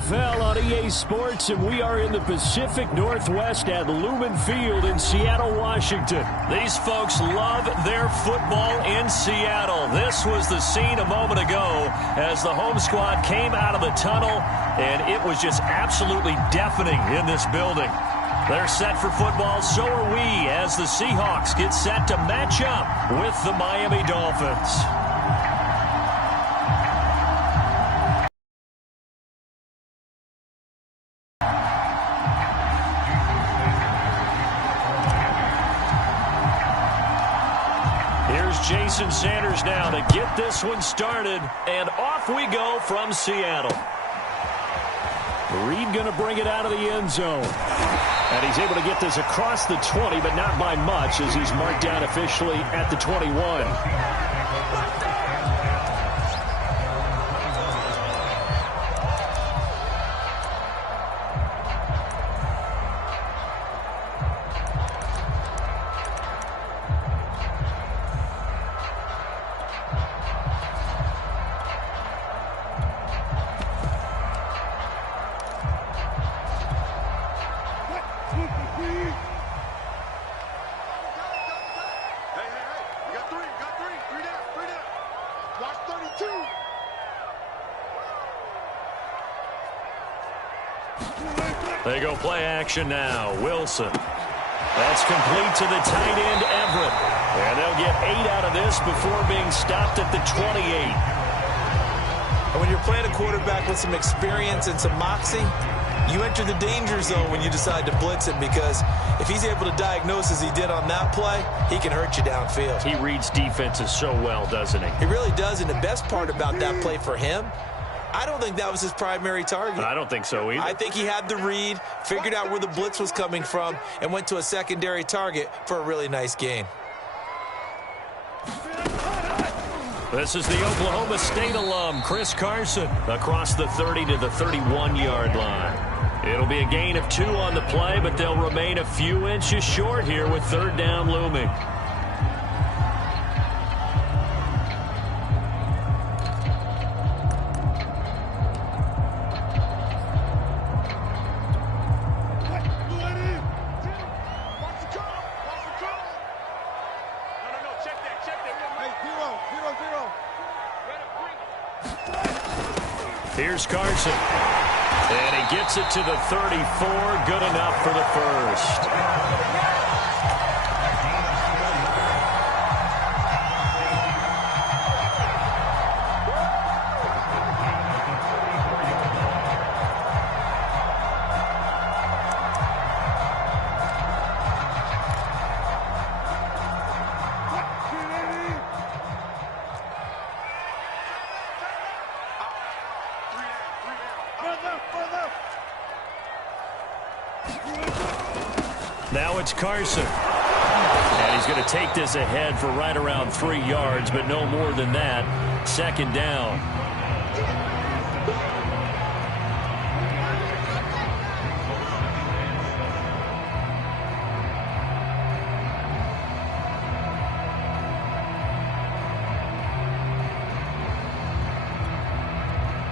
NFL on EA Sports, and we are in the Pacific Northwest at Lumen Field in Seattle, Washington. These folks love their football in Seattle. This was the scene a moment ago as the home squad came out of the tunnel, and it was just absolutely deafening in this building. They're set for football, so are we, as the Seahawks get set to match up with the Miami Dolphins. Jason Sanders now to get this one started, and off we go from Seattle. Reed going to bring it out of the end zone. And he's able to get this across the 20, but not by much, as he's marked down officially at the 21. They go play action now. Wilson. That's complete to the tight end, Everett. And they'll get 8 out of this before being stopped at the 28. And when you're playing a quarterback with some experience and some moxie, you enter the danger zone when you decide to blitz him, because if he's able to diagnose as he did on that play, he can hurt you downfield. He reads defenses so well, doesn't he? He really does, and the best part about that play for him, I don't think that was his primary target. I don't think so either. I think he had the read, figured out where the blitz was coming from, and went to a secondary target for a really nice gain. This is the Oklahoma State alum, Chris Carson, across the 30 to the 31-yard line. It'll be a gain of 2 on the play, but they'll remain a few inches short here with third down looming. Here's Carson. And he gets it to the 34. Good enough for the first. Now it's Carson. And he's going to take this ahead for right around 3 yards, but no more than that. Second down.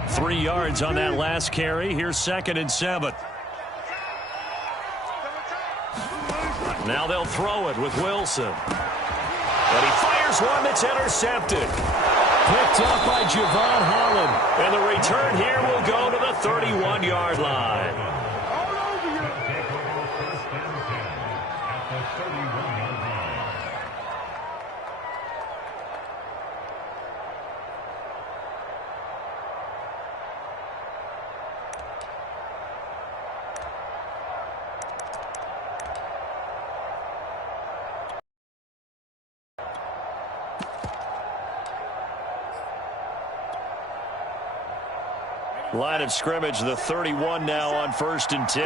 Three yards on that last carry. Here's 2nd and 7. Now they'll throw it with Wilson. But he fires one that's intercepted. Picked up by Javon Holland. And the return here will go to the 31-yard line. Line of scrimmage, the 31 now on 1st and 10.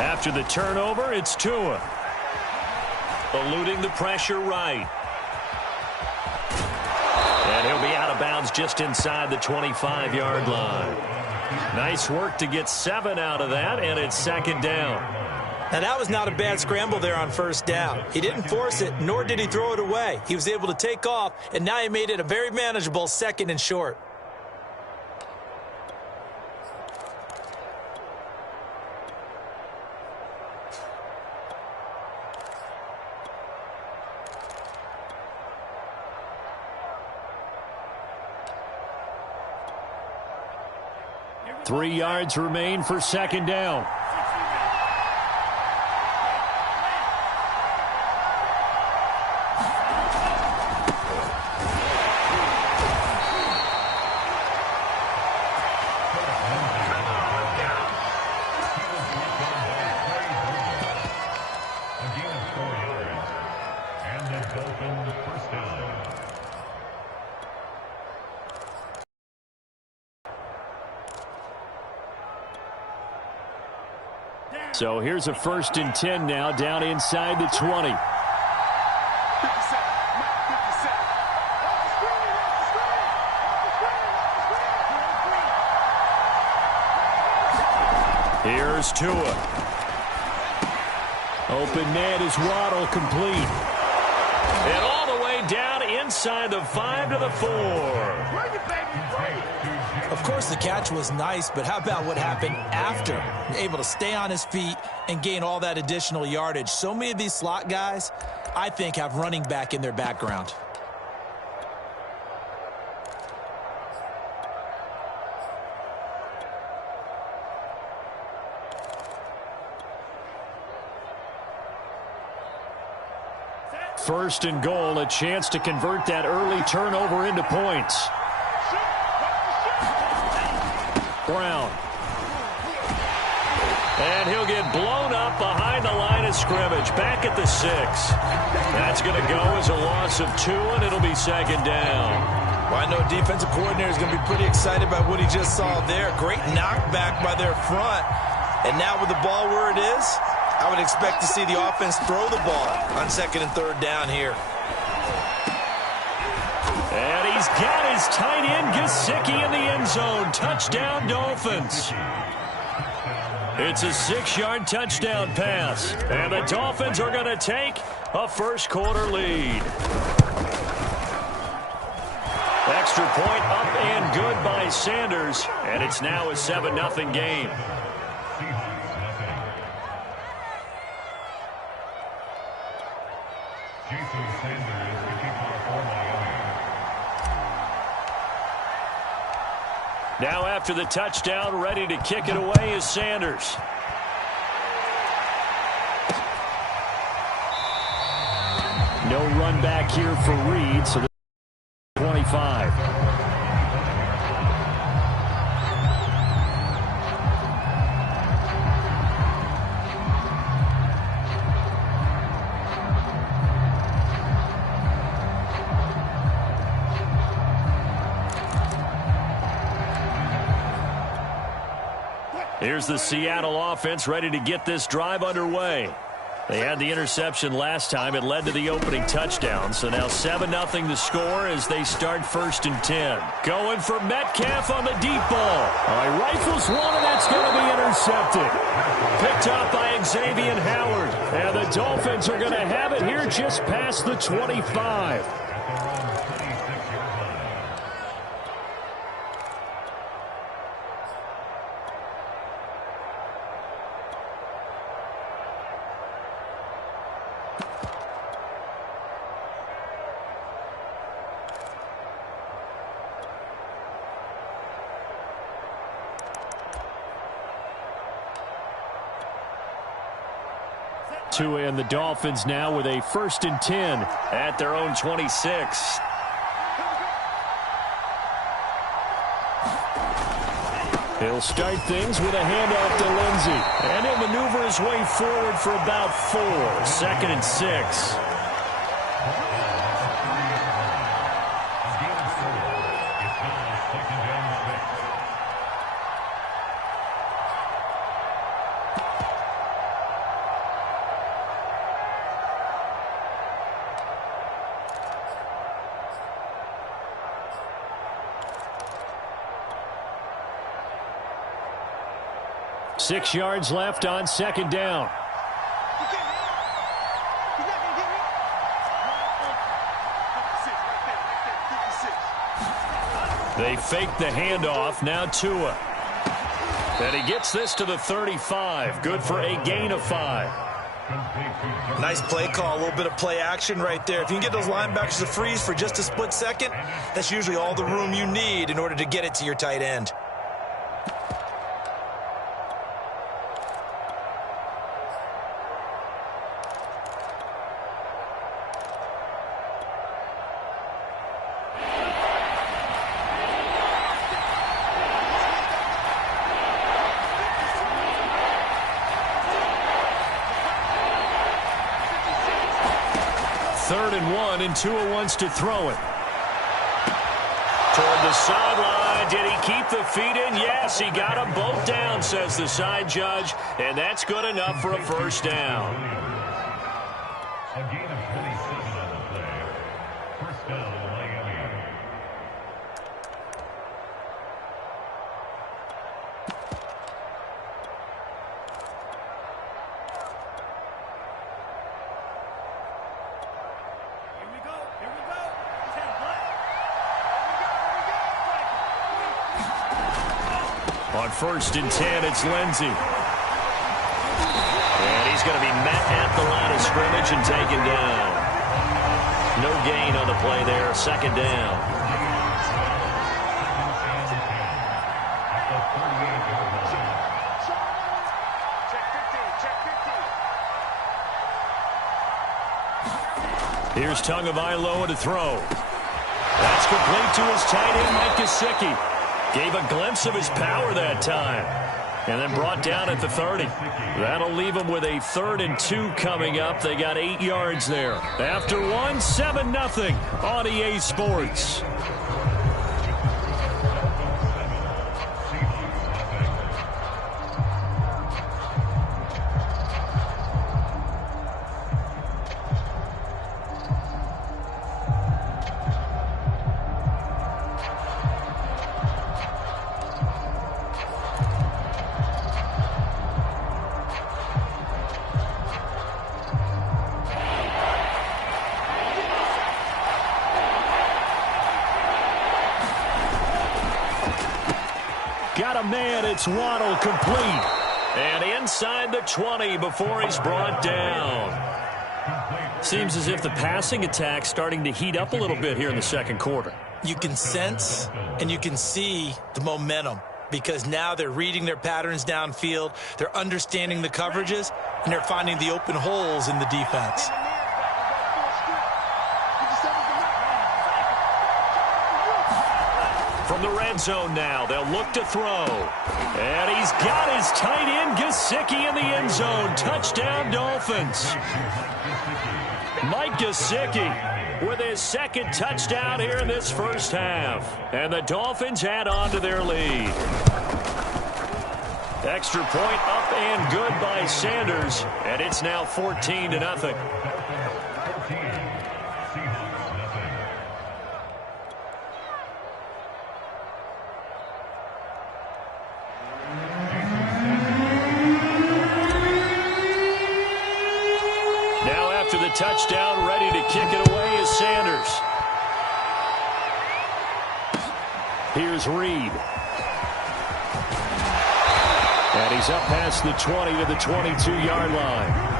After the turnover, it's Tua. Eluding the pressure right. And he'll be out of bounds just inside the 25-yard line. Nice work to get 7 out of that, and it's 2nd down. Now, that was not a bad scramble there on first down. He didn't force it, nor did he throw it away. He was able to take off, and now he made it a very manageable 2nd and short. Three yards remain for 2nd down. So here's a 1st and 10 now, down inside the 20. Here's Tua. Open man is Waddle, complete. And all the way down inside the 5 to the 4. Of course, the catch was nice, but how about what happened after? Able to stay on his feet and gain all that additional yardage. So many of these slot guys, I think, have running back in their background. First and goal, a chance to convert that early turnover into points. Brown. And he'll get blown up behind the line of scrimmage, back at the 6. That's going to go as a loss of 2, and it'll be 2nd down. Well, I know defensive coordinator is going to be pretty excited about what he just saw there. Great knockback by their front. And now with the ball where it is, I would expect to see the offense throw the ball on 2nd and 3rd down here. And he's got his tight end Gesicki in the end zone. Touchdown, Dolphins. It's a 6-yard touchdown pass. And the Dolphins are going to take a first-quarter lead. Extra point up and good by Sanders. And it's now a 7-0 game. Now after the touchdown, ready to kick it away is Sanders. No run back here for Reed, so 25. Here's the Seattle offense ready to get this drive underway. They had the interception last time. It led to the opening touchdown. So now 7-0 the score as they start 1st and 10. Going for Metcalf on the deep ball. All right, rifles one, and that's going to be intercepted. Picked up by Xavier Howard. And the Dolphins are going to have it here just past the 25. Tua and the Dolphins now with a 1st and 10 at their own 26. He'll start things with a handoff to Lindsey. And he'll maneuver his way forward for about 4. 2nd and 6. Six yards left on 2nd down. They fake the handoff. Now Tua. And he gets this to the 35. Good for a gain of 5. Nice play call, a little bit of play action right there. If you can get those linebackers to freeze for just a split second, that's usually all the room you need in order to get it to your tight end. Third and 1, and Tua wants to throw it. Toward the sideline. Did he keep the feet in? Yes, he got them both down, says the side judge, and that's good enough for a first down. A gain of 27 on the play. First down, Miami. On 1st and 10, it's Lindsey. And he's going to be met at the line of scrimmage and taken down. No gain on the play there. Second down. Here's Tagovailoa to throw. That's complete to his tight end, Mike Gesicki. Gave a glimpse of his power that time. And then brought down at the 30. That'll leave them with a 3rd and 2 coming up. They got 8 yards there. After 1, 7-0 on EA Sports. Got a man, it's Waddle, complete. And inside the 20 before he's brought down. Seems as if the passing attack's starting to heat up a little bit here in the second quarter. You can sense and you can see the momentum because now they're reading their patterns downfield, they're understanding the coverages, and they're finding the open holes in the defense. From the red zone now, they'll look to throw. And he's got his tight end, Gesicki, in the end zone. Touchdown, Dolphins. Mike Gesicki with his second touchdown here in this first half. And the Dolphins add on to their lead. Extra point up and good by Sanders. And it's now 14-0. Touchdown, ready to kick it away is Sanders. Here's Reed. And he's up past the 20 to the 22-yard line.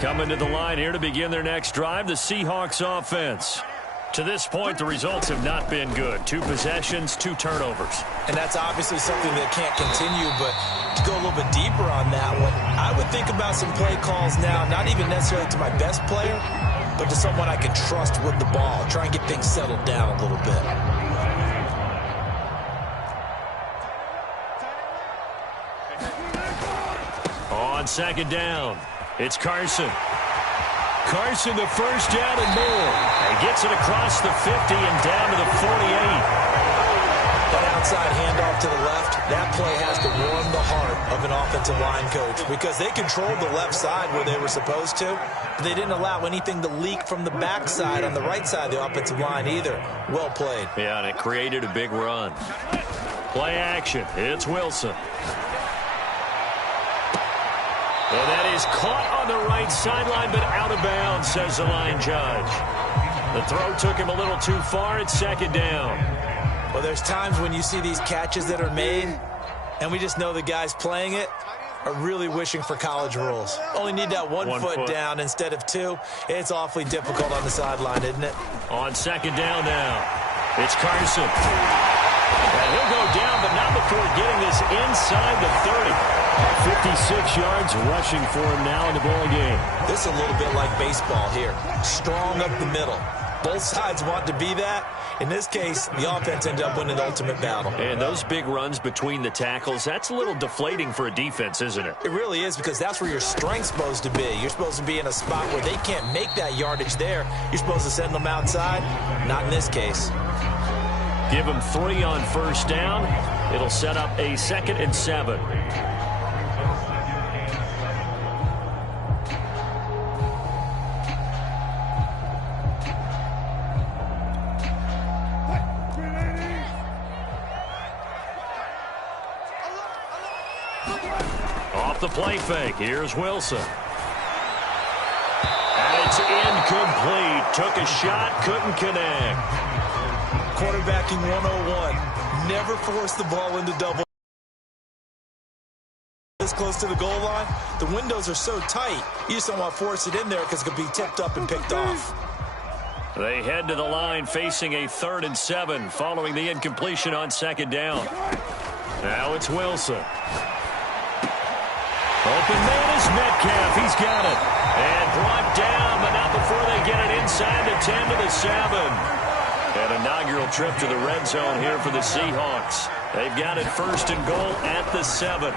Coming to the line here to begin their next drive, the Seahawks offense. To this point, the results have not been good. 2 possessions, 2 turnovers. And that's obviously something that can't continue, but to go a little bit deeper on that one, I would think about some play calls now, not even necessarily to my best player, but to someone I can trust with the ball. Try and get things settled down a little bit. On second down, it's Carson. Carson, the first down and more. And gets it across the 50 and down to the 48. That outside handoff to the left, that play has to warm the heart of an offensive line coach because they controlled the left side where they were supposed to, but they didn't allow anything to leak from the backside on the right side of the offensive line either. Well played. Yeah, and it created a big run. Play action. It's Wilson. And that is caught on the right sideline, but out of bounds, says the line judge. The throw took him a little too far. It's second down. Well, there's times when you see these catches that are made, and we just know the guys playing it are really wishing for college rules. Only need that one foot down instead of two. It's awfully difficult on the sideline, isn't it? On second down now, it's Carson. And he'll go down, but not before getting this inside the 30. 56 yards rushing for him now in the ball game. This is a little bit like baseball here. Strong up the middle. Both sides want to be that. In this case, the offense ended up winning the ultimate battle. And those big runs between the tackles, that's a little deflating for a defense, isn't it? It really is, because that's where your strength's supposed to be. You're supposed to be in a spot where they can't make that yardage there. You're supposed to send them outside. Not in this case. Give them 3 on first down. It'll set up a 2nd and 7. Off the play fake, here's Wilson. And it's incomplete. Took a shot, couldn't connect. Quarterbacking 101. Never force the ball into double. This close to the goal line, the windows are so tight, you just don't want to force it in there because it could be tipped up and picked off. They head to the line facing a 3rd and 7 following the incompletion on second down. Now it's Wilson. Open man is Metcalf. He's got it. And brought down, but not before they get it inside the 10 to the 7. An inaugural trip to the red zone here for the Seahawks. They've got it 1st and goal at the 7.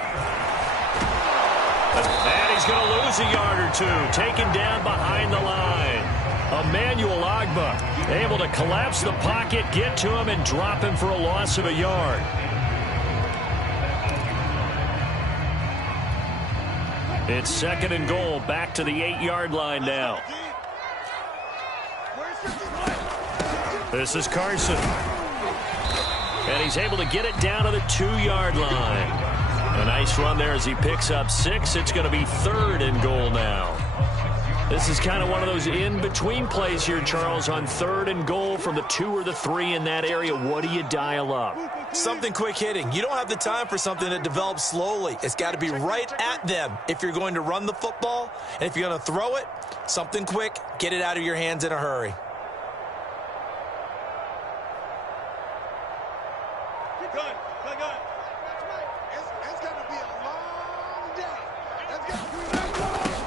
And he's going to lose a yard or two. Taken down behind the line. Emmanuel Ogbah able to collapse the pocket, get to him, and drop him for a loss of a yard. It's 2nd and goal, back to the 8-yard line now. This is Carson. And he's able to get it down to the 2-yard line. A nice run there as he picks up 6. It's going to be 3rd and goal now. This is kind of one of those in-between plays here, Charles, on 3rd and goal from the 2 or the 3 in that area. What do you dial up? Something quick hitting. You don't have the time for something that develops slowly. It's got to be right at them if you're going to run the football. And if you're going to throw it, something quick, get it out of your hands in a hurry.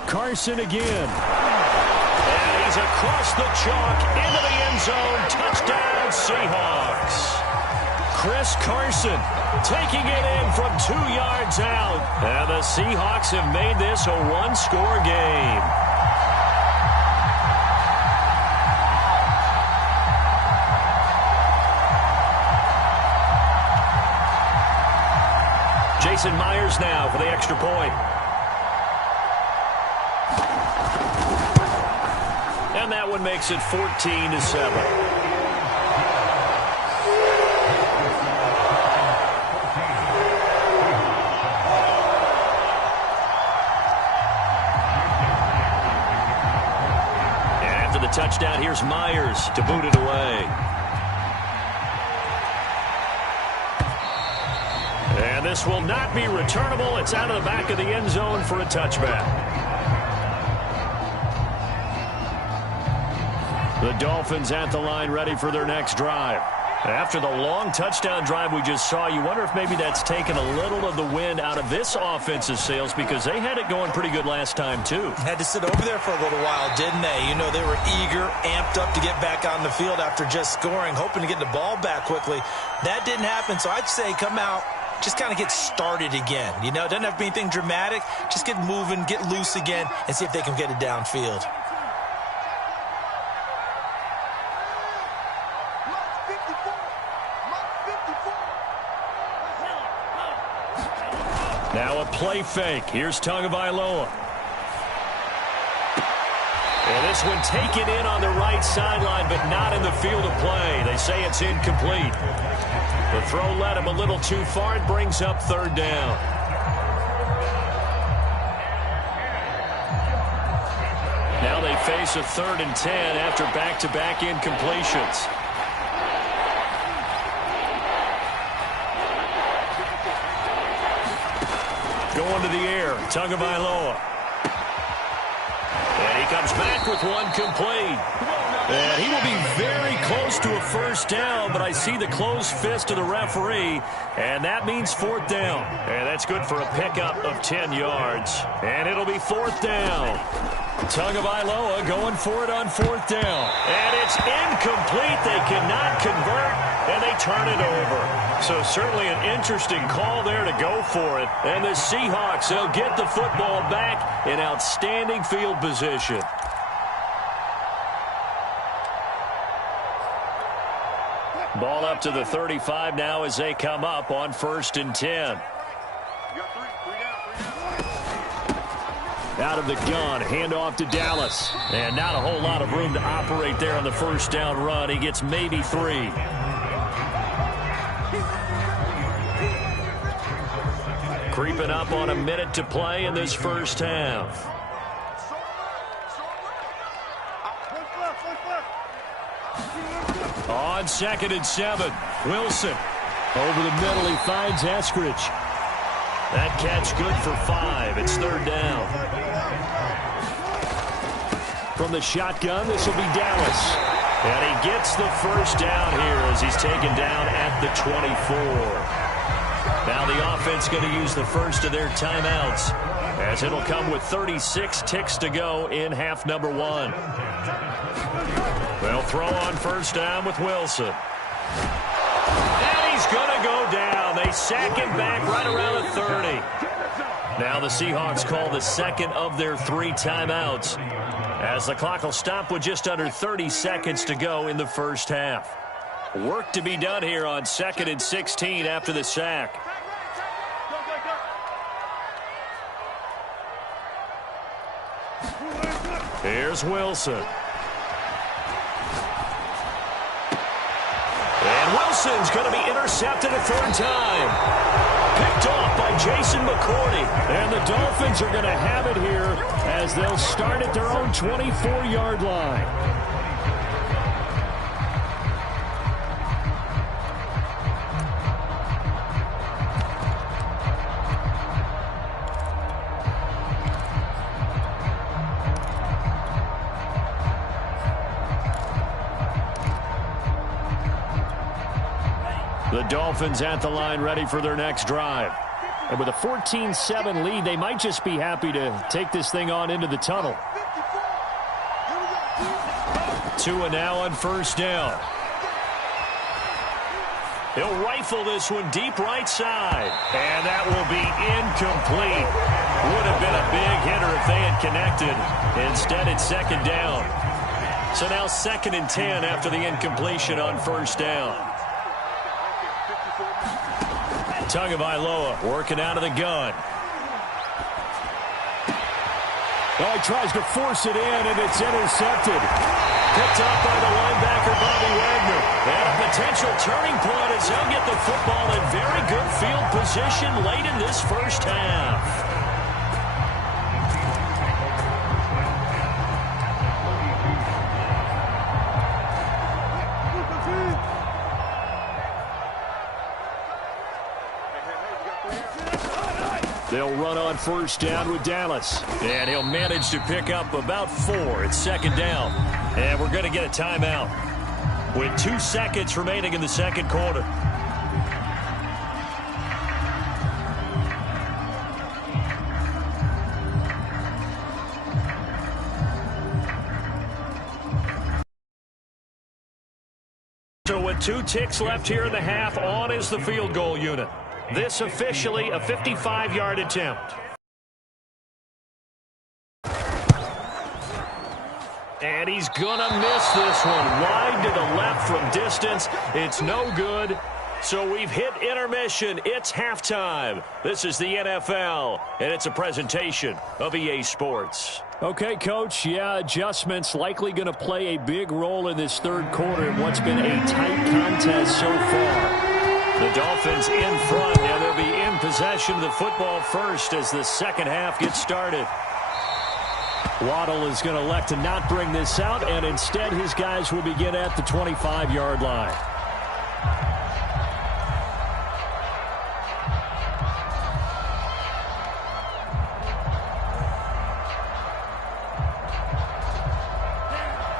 Carson again. And he's across the chalk into the end zone. Touchdown, Seahawks. Chris Carson taking it in from 2 yards out. And the Seahawks have made this a one-score game. Jason Myers now for the extra point. And that one makes it 14-7. After the touchdown, here's Myers to boot it away. And this will not be returnable. It's out of the back of the end zone for a touchback. The Dolphins at the line ready for their next drive. After the long touchdown drive we just saw, you wonder if maybe that's taken a little of the wind out of this offense's sails because they had it going pretty good last time too. Had to sit over there for a little while, didn't they? You know, they were eager, amped up to get back on the field after just scoring, hoping to get the ball back quickly. That didn't happen, so I'd say come out, just kind of get started again. You know, it doesn't have to be anything dramatic. Just get moving, get loose again, and see if they can get it downfield. Now a play fake. Here's Tagovailoa. And this one taken in on the right sideline, but not in the field of play. They say it's incomplete. The throw led him a little too far. It brings up third down. Now they face a 3rd and 10 after back-to-back incompletions. Going to the air, Tagovailoa. And he comes back with one complete. And he will be very close to a first down, but I see the closed fist of the referee, and that means 4th down. And that's good for a pickup of 10 yards. And it'll be 4th down. Tagovailoa going for it on 4th down. And it's incomplete. They cannot convert, and they turn it over. So certainly an interesting call there to go for it. And the Seahawks, they'll get the football back in outstanding field position. Ball up to the 35 now as they come up on 1st and 10. Out of the gun, handoff to Dallas. And not a whole lot of room to operate there on the first down run. He gets maybe 3. Creeping up on a minute to play in this first half. On 2nd and 7, Wilson. Over the middle, he finds Eskridge. That catch good for 5. It's 3rd down. From the shotgun, this will be Dallas. And he gets the first down here as he's taken down at the 24. Now the offense going to use the first of their timeouts, as it'll come with 36 ticks to go in half number 1. They'll throw on first down with Wilson. And he's going to go down. They sack him back right around the 30. Now the Seahawks call the second of their 3 timeouts, as the clock will stop with just under 30 seconds to go in the first half. Work to be done here on 2nd and 16 after the sack. Here's Wilson. And Wilson's going to be intercepted a 3rd time. Picked off by Jason McCourty. And the Dolphins are going to have it here as they'll start at their own 24-yard line. The Dolphins at the line ready for their next drive. And with a 14-7 lead, they might just be happy to take this thing on into the tunnel. Tua now on first down. He'll rifle this one deep right side. And that will be incomplete. Would have been a big hitter if they had connected. Instead, it's 2nd down. So now 2nd and 10 after the incompletion on first down. Tagovailoa working out of the gun. Oh, he tries to force it in, and it's intercepted. Picked up by the linebacker, Bobby Wagner. And a potential turning point as he'll get the football in very good field position late in this first half. They'll run on first down with Dallas. And he'll manage to pick up about 4. It's 2nd down. And we're going to get a timeout with 2 seconds remaining in the second quarter. So with 2 ticks left here in the half, on is the field goal unit. This officially a 55-yard attempt. And he's going to miss this one. Wide to the left from distance. It's no good. So we've hit intermission. It's halftime. This is the NFL, and it's a presentation of EA Sports. Okay, Coach, adjustments likely going to play a big role in this third quarter in what's been a tight contest so far. The Dolphins in front, and they'll be in possession of the football first as the second half gets started. Waddle is going to elect to not bring this out, and instead his guys will begin at the 25-yard line.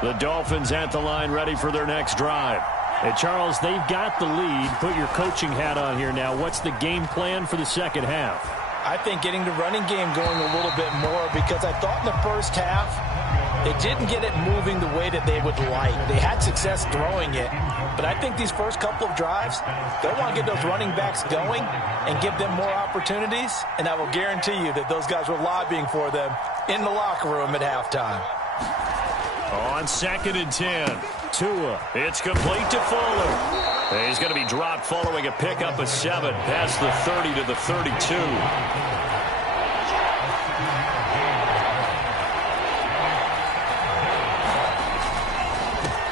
The Dolphins at the line ready for their next drive. And Charles, they've got the lead. Put your coaching hat on here now. What's the game plan for the second half? I think getting the running game going a little bit more, because I thought in the first half they didn't get it moving the way that they would like. They had success throwing it, but I think these first couple of drives, they'll want to get those running backs going and give them more opportunities, and I will guarantee you that those guys were lobbying for them in the locker room at halftime. On 2nd and 10, Tua. It's complete to Fuller. He's going to be dropped following a pickup of 7 past the 30 to the 32.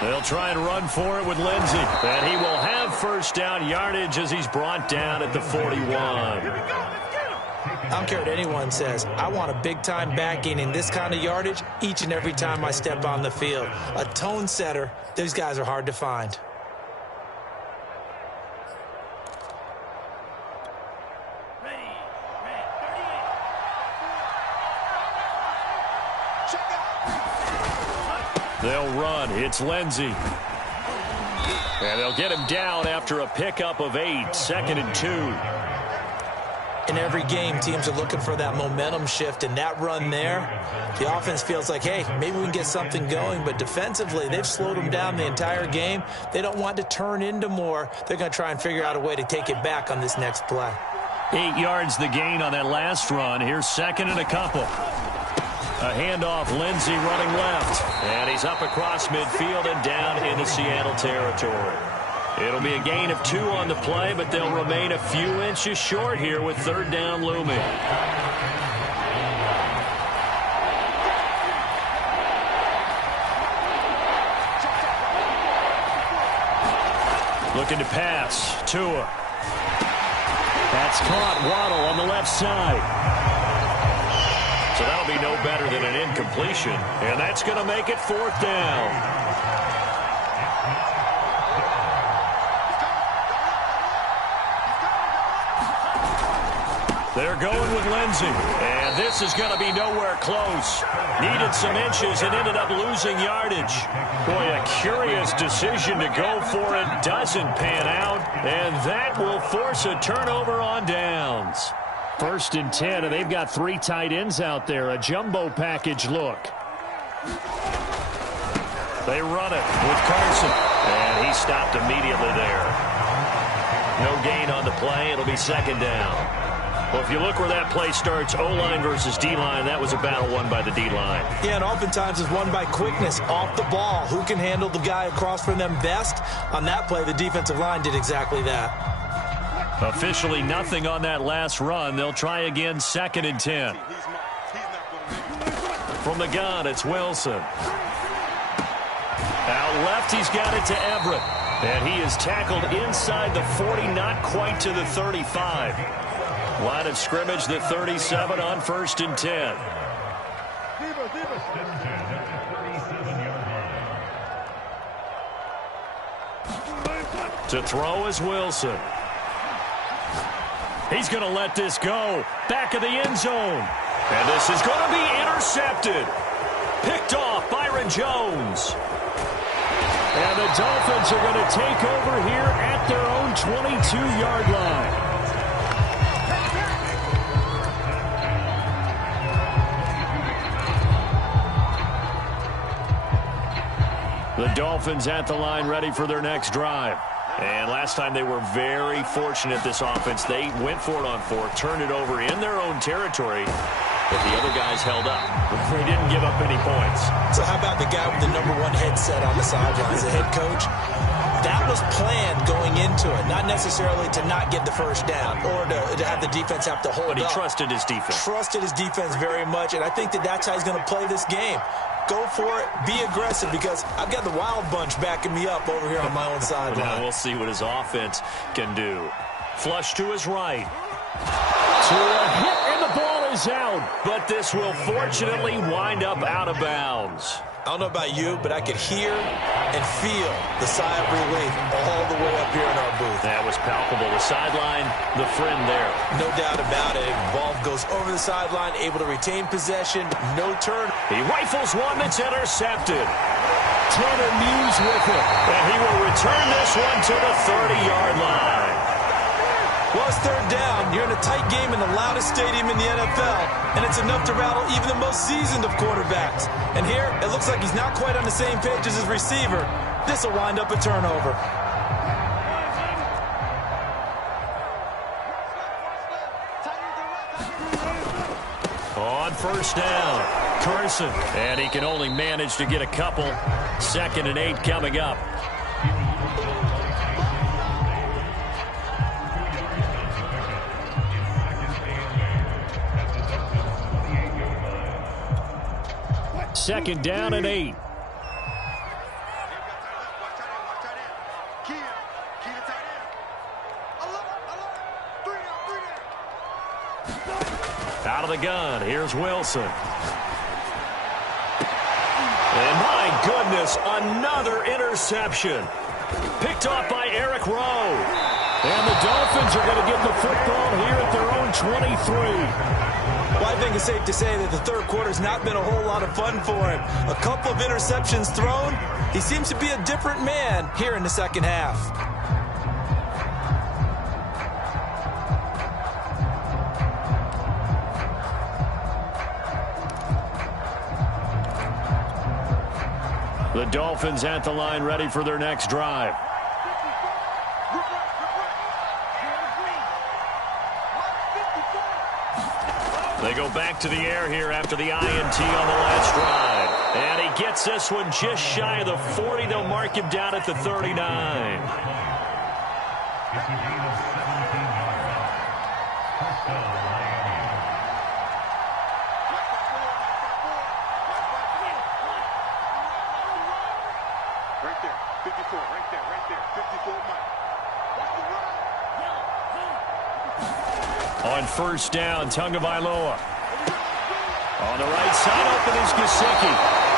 They'll try and run for it with Lindsey. And he will have first down yardage as he's brought down at the 41. I don't care what anyone says. I want a big-time back gaining this kind of yardage each and every time I step on the field. A tone setter. These guys are hard to find. They'll run. It's Lindsey. And they'll get him down after a pickup of 8. 2nd and 2. In every game, teams are looking for that momentum shift, and that run there, the offense feels like, hey, maybe we can get something going, but defensively, they've slowed them down the entire game. They don't want to turn into more. They're going to try and figure out a way to take it back on this next play. 8 yards the gain on that last run. Here's 2nd and a couple. A handoff, Lindsey running left, and he's up across midfield and down into Seattle territory. It'll be a gain of 2 on the play, but they'll remain a few inches short here with 3rd down looming. Looking to pass. Tua. That's caught. Waddle on the left side. So that'll be no better than an incompletion, and that's going to make it 4th down. They're going with Lindsey, and this is going to be nowhere close. Needed some inches and ended up losing yardage. Boy, a curious decision to go for it. Doesn't pan out, and that will force a turnover on downs. 1st and 10, and they've got 3 tight ends out there. A jumbo package look. They run it with Carson, and he stopped immediately there. No gain on the play. It'll be 2nd down. Well, if you look where that play starts, O-line versus D-line, that was a battle won by the D-line. Yeah, and oftentimes it's won by quickness off the ball. Who can handle the guy across from them best? On that play, the defensive line did exactly that. Officially nothing on that last run. They'll try again, 2nd and 10. From the gun, it's Wilson. Out left, he's got it to Everett. And he is tackled inside the 40, not quite to the 35. Line of scrimmage, the 37 on 1st and 10. To throw is Wilson. He's going to let this go. Back of the end zone. And this is going to be intercepted. Picked off Byron Jones. And the Dolphins are going to take over here at their own 22-yard line. The Dolphins at the line ready for their next drive. And last time they were very fortunate, this offense. They went for it on 4th, turned it over in their own territory, but the other guys held up. They didn't give up any points. So how about the guy with the #1 headset on the sidelines, the head coach? That was planned going into it, not necessarily to not get the first down or to have the defense have to hold up. But he trusted his defense. Trusted his defense very much, and I think that's how he's going to play this game. Go for it. Be aggressive, because I've got the wild bunch backing me up over here on my own sideline. Now we'll see what his offense can do. Flush to his right. To a hit, and the ball is out. But this will fortunately wind up out of bounds. I don't know about you, but I could hear and feel the sigh of relief all the way up here in our booth. That was palpable. The sideline, the friend there. No doubt about it. Ball goes over the sideline, able to retain possession, no turn. He rifles one that's intercepted. Tanner Muse with it. And he will return this one to the 30-yard line. Well, it's third down. You're in a tight game in the loudest stadium in the NFL, and it's enough to rattle even the most seasoned of quarterbacks. And here, it looks like he's not quite on the same page as his receiver. This will wind up a turnover. On first down, Carson. And he can only manage to get a couple. 2nd and 8 coming up. Second down and 8. Out of the gun, here's Wilson. And my goodness, another interception. Picked off by Eric Rowe. And the Dolphins are going to get the football here at their own 23. Well, I think it's safe to say that the third quarter's not been a whole lot of fun for him. A couple of interceptions thrown. He seems to be a different man here in the second half. The Dolphins at the line, ready for their next drive. They go back to the air here after the INT on the last drive. And he gets this one just shy of the 40. They'll mark him down at the 39. Right there, 54, right there, 54 Mike. On first down, Tagovailoa. On the right side, open is Gesicki.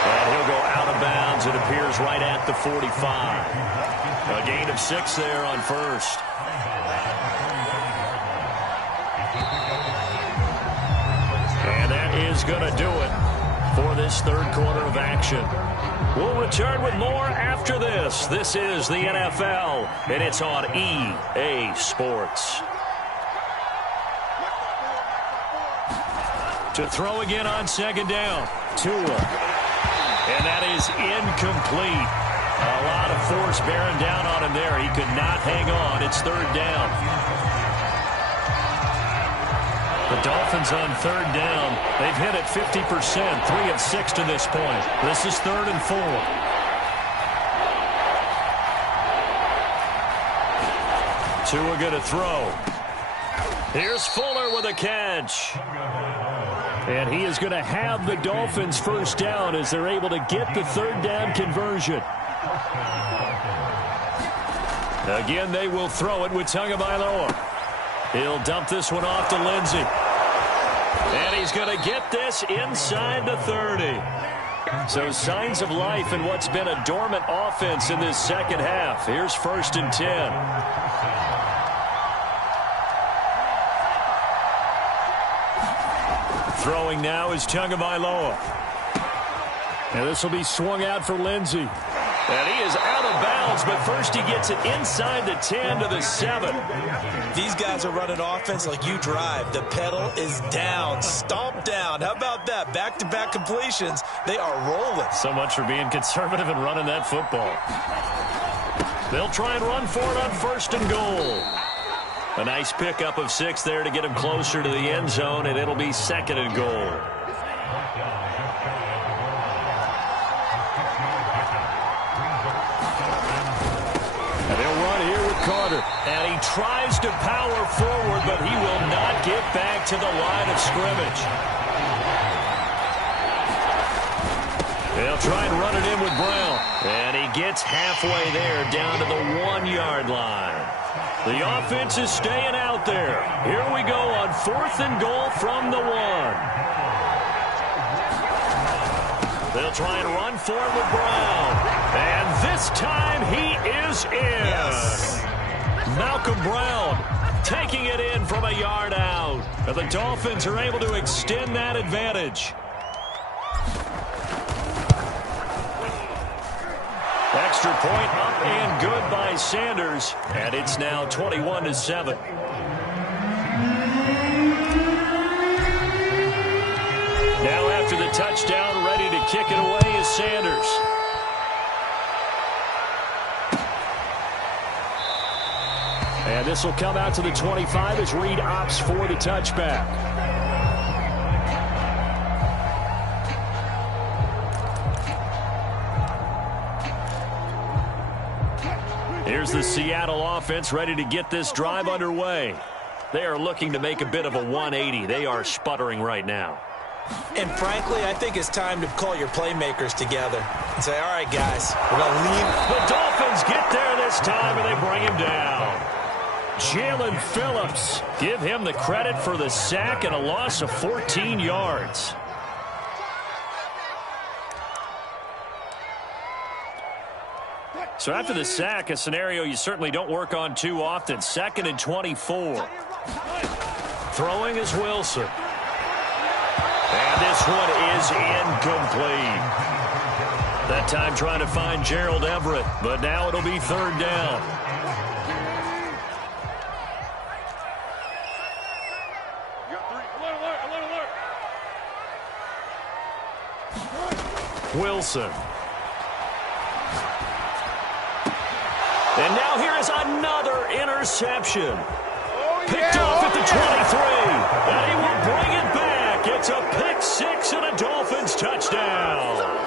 And he'll go out of bounds. It appears right at the 45. A gain of 6 there on first. And that is going to do it for this third quarter of action. We'll return with more after this. This is the NFL, and it's on EA Sports. To throw again on second down. Tua. And that is incomplete. A lot of force bearing down on him there. He could not hang on. It's third down. The Dolphins on third down. They've hit it 50%. 3 of 6 to this point. This is 3rd and 4. Tua going to throw. Here's Fuller with a catch. And he is going to have the Dolphins first down as they're able to get the third down conversion. Again, they will throw it with Tagovailoa. He'll dump this one off to Lindsey. And he's going to get this inside the 30. So signs of life in what's been a dormant offense in this second half. Here's 1st and 10. Throwing now is Tagovailoa. And this will be swung out for Lindsey. And he is out of bounds, but first he gets it inside the 10 to the 7. These guys are running offense like you drive. The pedal is down, stomped down. How about that? Back-to-back completions. They are rolling. So much for being conservative and running that football. They'll try and run for it on 1st and goal. A nice pickup of 6 there to get him closer to the end zone, and it'll be 2nd and goal. And they'll run here with Carter. And he tries to power forward, but he will not get back to the line of scrimmage. They'll try and run it in with Brown. And he gets halfway there, down to the 1-yard line. The offense is staying out there. Here we go on 4th and goal from the 1. They'll try and run for it with Brown. And this time he is in. Yes. Malcolm Brown taking it in from a yard out. And the Dolphins are able to extend that advantage. Extra point up and good by Sanders. And it's now 21-7. Now after the touchdown, ready to kick it away is Sanders. And this will come out to the 25 as Reed opts for the touchback. Here's the Seattle offense ready to get this drive underway. They are looking to make a bit of a 180. They are sputtering right now. And frankly, I think it's time to call your playmakers together and say, all right, guys, we're going to leave. The Dolphins get there this time, and they bring him down. Jalen Phillips, give him the credit for the sack and a loss of 14 yards. So after the sack, a scenario you certainly don't work on too often. 2nd and 24. Throwing is Wilson. And this one is incomplete. That time trying to find Gerald Everett, but now it'll be 3rd down. Wilson. And now here is another interception. Picked off at the 23. And he will bring it back. It's a pick 6 and a Dolphins touchdown.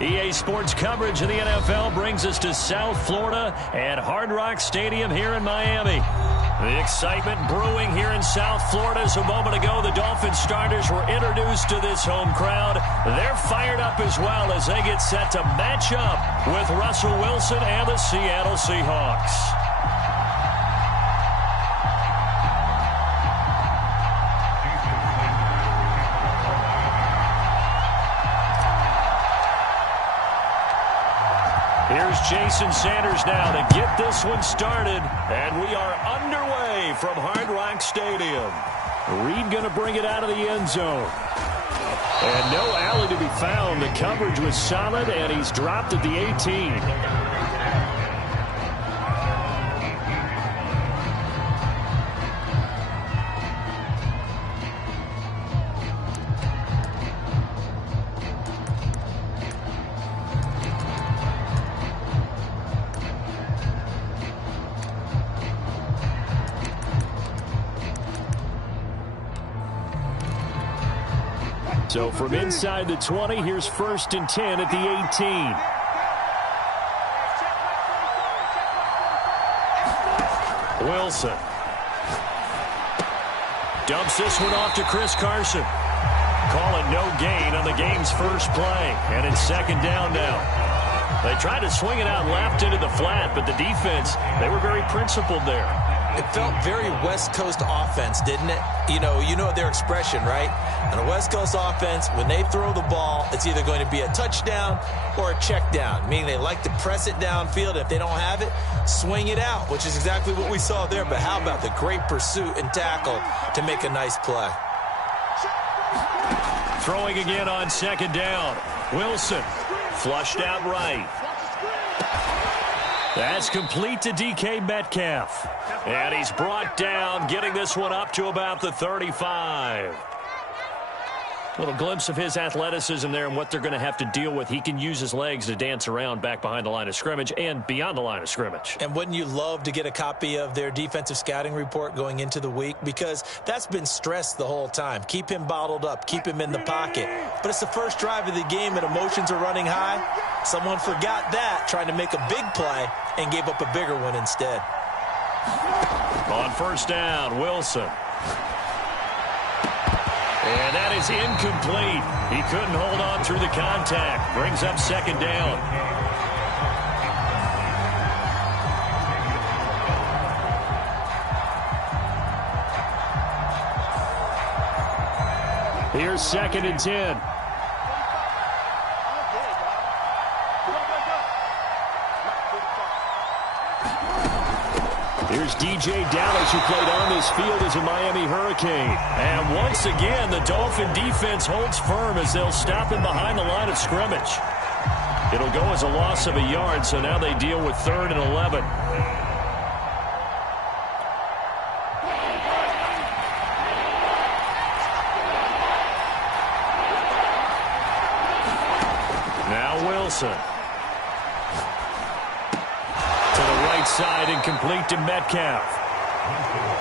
EA Sports coverage of the NFL brings us to South Florida at Hard Rock Stadium here in Miami. The excitement brewing here in South Florida as a moment ago the Dolphins starters were introduced to this home crowd. They're fired up as well as they get set to match up with Russell Wilson and the Seattle Seahawks. Here's Jason Sanders now to get this one started, and we are underway from Hard Rock Stadium. Reed going to bring it out of the end zone. And no alley to be found. The coverage was solid, and he's dropped at the 18. So from inside the 20, here's 1st and 10 at the 18. Wilson. Dumps this one off to Chris Carson. Call it no gain on the game's first play. And it's 2nd down now. They tried to swing it out left into the flat, but the defense, they were very principled there. It felt very West Coast offense, didn't it? You know their expression, right? On a West Coast offense, when they throw the ball, it's either going to be a touchdown or a check down, meaning they like to press it downfield. If they don't have it, swing it out, which is exactly what we saw there. But how about the great pursuit and tackle to make a nice play? Throwing again on 2nd down. Wilson flushed out right. That's complete to DK Metcalf. And he's brought down, getting this one up to about the 35. Little glimpse of his athleticism there and what they're going to have to deal with. He can use his legs to dance around back behind the line of scrimmage and beyond the line of scrimmage. And wouldn't you love to get a copy of their defensive scouting report going into the week? Because that's been stressed the whole time. Keep him bottled up. Keep him in the pocket. But it's the first drive of the game and emotions are running high. Someone forgot that, trying to make a big play, and gave up a bigger one instead. On 1st down, Wilson. And that is incomplete. He couldn't hold on through the contact. Brings up 2nd down. Here's 2nd and 10. Here's DJ Dallas, who played on this field as a Miami Hurricane. And once again, the Dolphin defense holds firm as they'll stop him behind the line of scrimmage. It'll go as a loss of a yard, so now they deal with 3rd and 11. Now Wilson. Side and complete to Metcalf.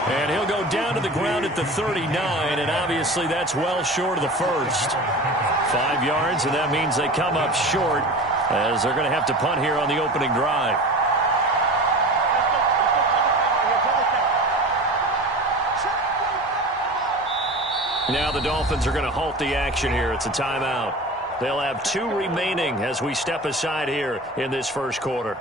And he'll go down to the ground at the 39, and obviously that's well short of the first. 5 yards, and that means they come up short as they're going to have to punt here on the opening drive. Now the Dolphins are going to halt the action here. It's a timeout. They'll have 2 remaining as we step aside here in this first quarter.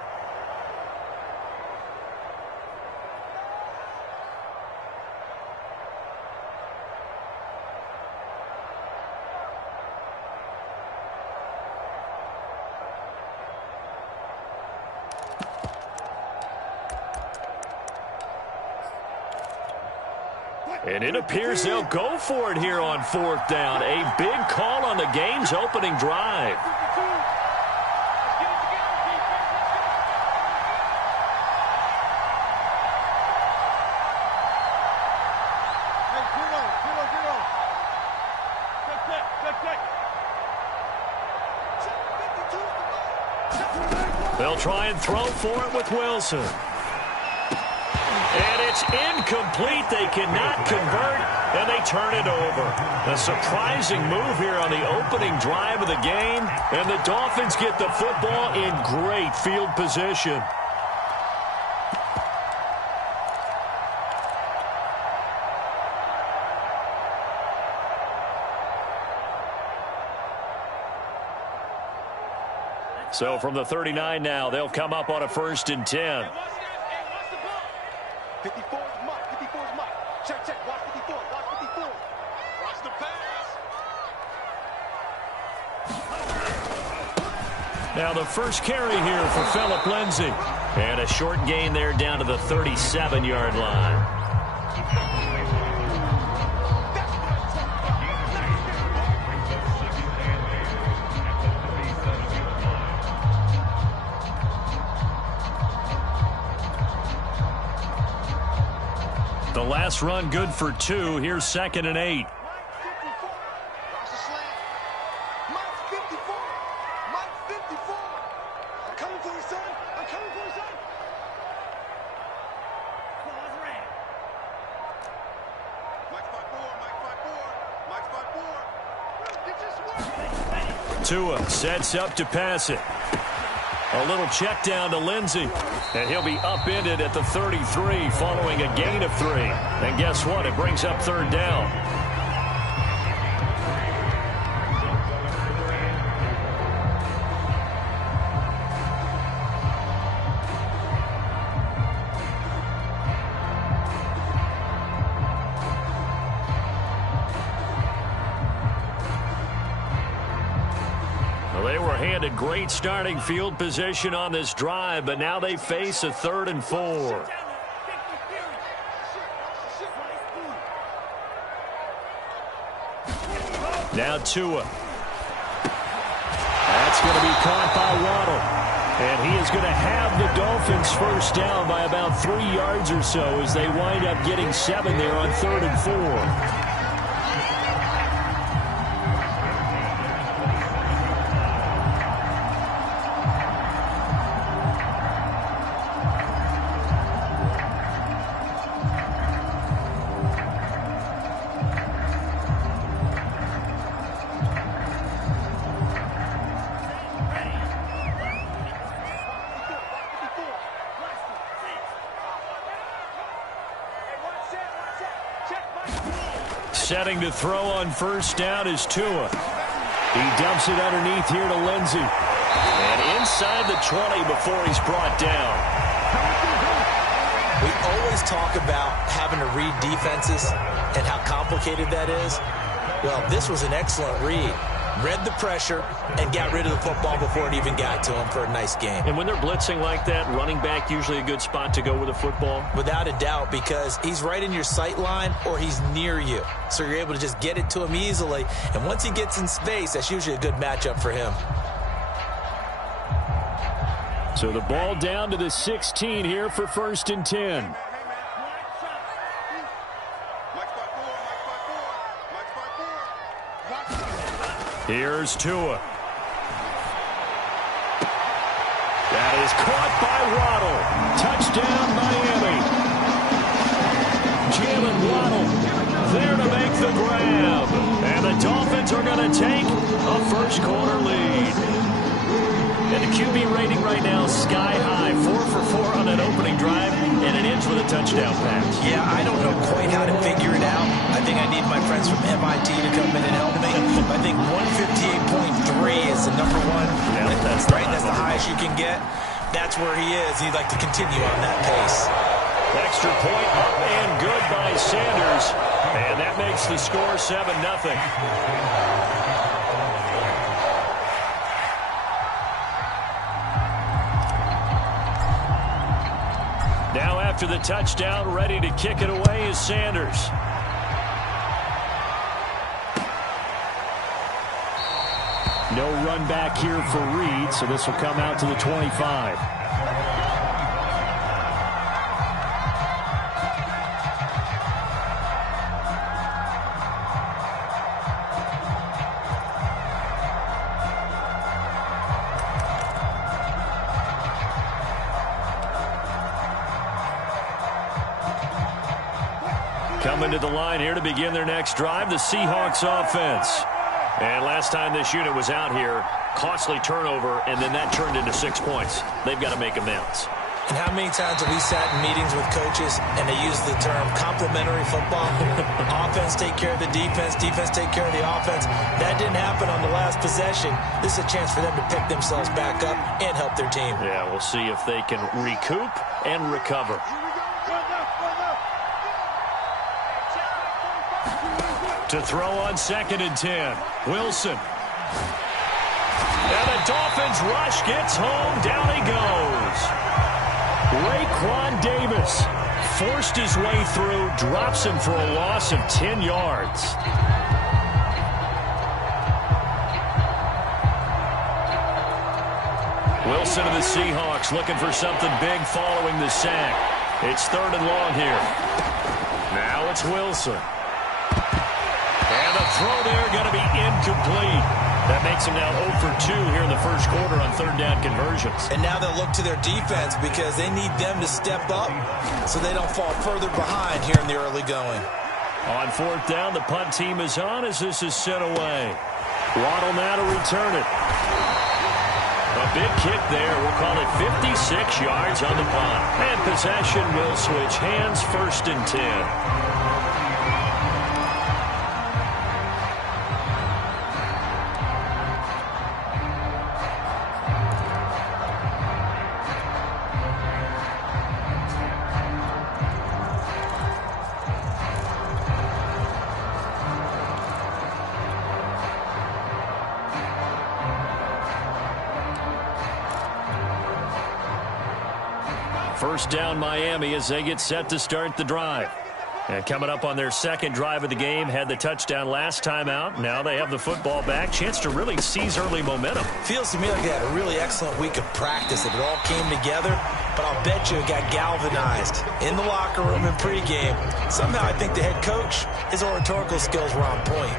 And it appears they'll go for it here on 4th down. A big call on the game's opening drive. They'll try and throw for it with Wilson. And it's incomplete. They cannot convert, and they turn it over. A surprising move here on the opening drive of the game, and the Dolphins get the football in great field position. So from the 39 now, they'll come up on a 1st and 10. 54 is Mike. 54 is Mike. Check, check. Watch 54. Watch 54. Watch the pass. Now the first carry here for Phillip Lindsay. And a short gain there down to the 37-yard line. The last run good for 2. Here's 2nd and 8. Tua sets up to pass it. A little check down to Lindsay. And he'll be upended at the 33 following a gain of 3. And guess what? It brings up 3rd down. They were handed great starting field position on this drive, but now they face a 3rd and 4. Now Tua. That's going to be caught by Waddle. And he is going to have the Dolphins first down by about 3 yards or so as they wind up getting 7 there on 3rd and 4. Setting to throw on first down is Tua. He dumps it underneath here to Lindsay. And inside the 20 before he's brought down. We always talk about having to read defenses and how complicated that is. Well, this was an excellent read. Read the pressure and got rid of the football before it even got to him for a nice game. And when they're blitzing like that, running back usually a good spot to go with the football? Without a doubt, because he's right in your sight line or he's near you. So you're able to just get it to him easily. And once he gets in space, that's usually a good matchup for him. So the ball down to the 16 here for 1st and 10. Here's Tua. That is caught by Waddle. Touchdown, Miami. Jalen Waddle there to make the grab. And the Dolphins are going to take a first-quarter lead. And the QB rating right now sky high. 4 for 4 on an opening drive, and it ends with a touchdown pass. Yeah, I don't know quite how to figure it out. I think I need my friends from MIT to come in and help me. I think 158.3 is the number one. Yeah, that's right. That's the highest you can get. That's where he is. He'd like to continue on that pace. Extra point up and good by Sanders. And that makes the score 7-0. Now after the touchdown, ready to kick it away is Sanders. No run back here for Reed, so this will come out to the 25. Coming to the line here to begin their next drive, the Seahawks offense. And last time this unit was out here, costly turnover, and then that turned into 6 points. They've got to make amends. And how many times have we sat in meetings with coaches and they use the term complementary football? Offense take care of the defense, defense take care of the offense. That didn't happen on the last possession. This is a chance for them to pick themselves back up and help their team. Yeah, we'll see if they can recoup and recover. To throw on 2nd and 10, Wilson. And the Dolphins rush gets home. Down he goes. Raekwon Davis forced his way through, drops him for a loss of 10 yards. Wilson of the Seahawks looking for something big following the sack. It's 3rd and long here. Now it's Wilson. And the throw there going to be incomplete. That makes them now 0 for 2 here in the first quarter on 3rd down conversions. And now they'll look to their defense because they need them to step up so they don't fall further behind here in the early going. On 4th down, the punt team is on as this is sent away. Waddle now to return it. A big kick there. We'll call it 56 yards on the punt. And possession will switch hands, 1st and 10. First down Miami as they get set to start the drive. And coming up on their 2nd drive of the game, had the touchdown last time out. Now they have the football back. Chance to really seize early momentum. Feels to me like they had a really excellent week of practice. It all came together, but I'll bet you it got galvanized in the locker room in pregame. Somehow I think the head coach, his oratorical skills were on point.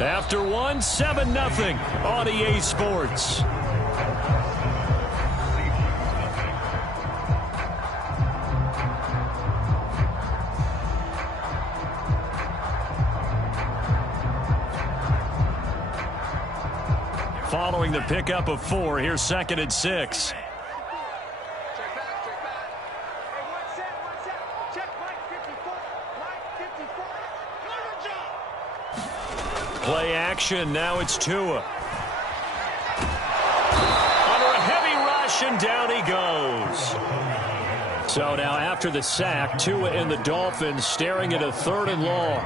After 1, 7-0 on EA Sports. Following the pickup of 4, here's 2nd and 6. Play action, now it's Tua. Under a heavy rush, and down he goes. So now after the sack, Tua and the Dolphins staring at a 3rd and long.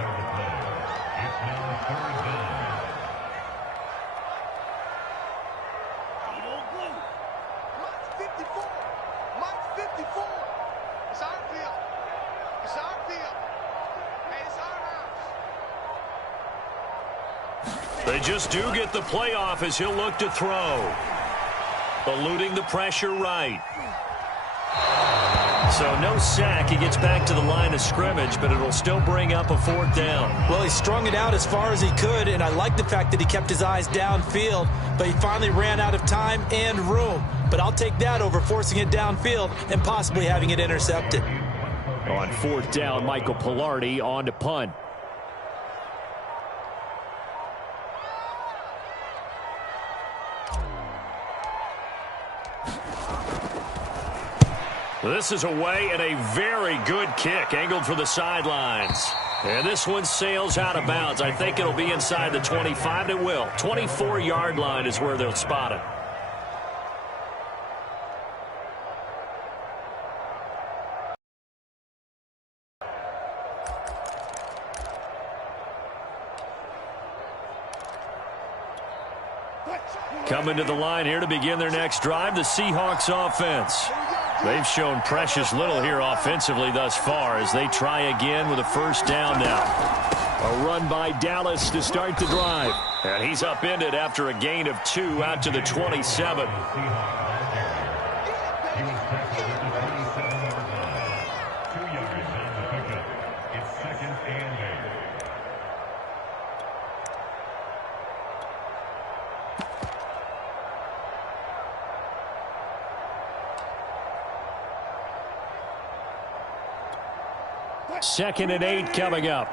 They just do get the playoff as he'll look to throw. Eluding the pressure right. So no sack. He gets back to the line of scrimmage, but it'll still bring up a 4th down. Well, he strung it out as far as he could, and I like the fact that he kept his eyes downfield, but he finally ran out of time and room. But I'll take that over forcing it downfield and possibly having it intercepted. On 4th down, Michael Pilardi on to punt. This is away and a very good kick angled for the sidelines. And this one sails out of bounds. I think it'll be inside the 25. It will. 24-yard line is where they'll spot it. Coming to the line here to begin their next drive, the Seahawks offense. They've shown precious little here offensively thus far as they try again with a 1st down now. A run by Dallas to start the drive. And he's upended after a gain of 2 out to the 27. It's 2nd and 2nd and 8 coming up.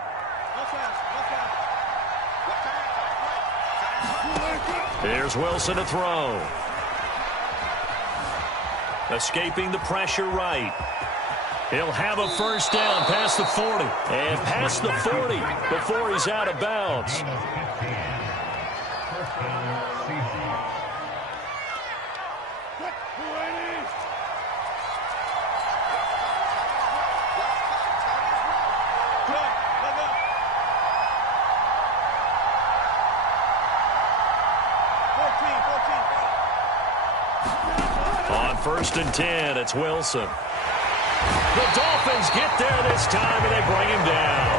Here's Wilson to throw. Escaping the pressure right. He'll have a first down past the 40. And past the 40 before he's out of bounds. On 1st and 10, it's Wilson. The Dolphins get there this time, and they bring him down.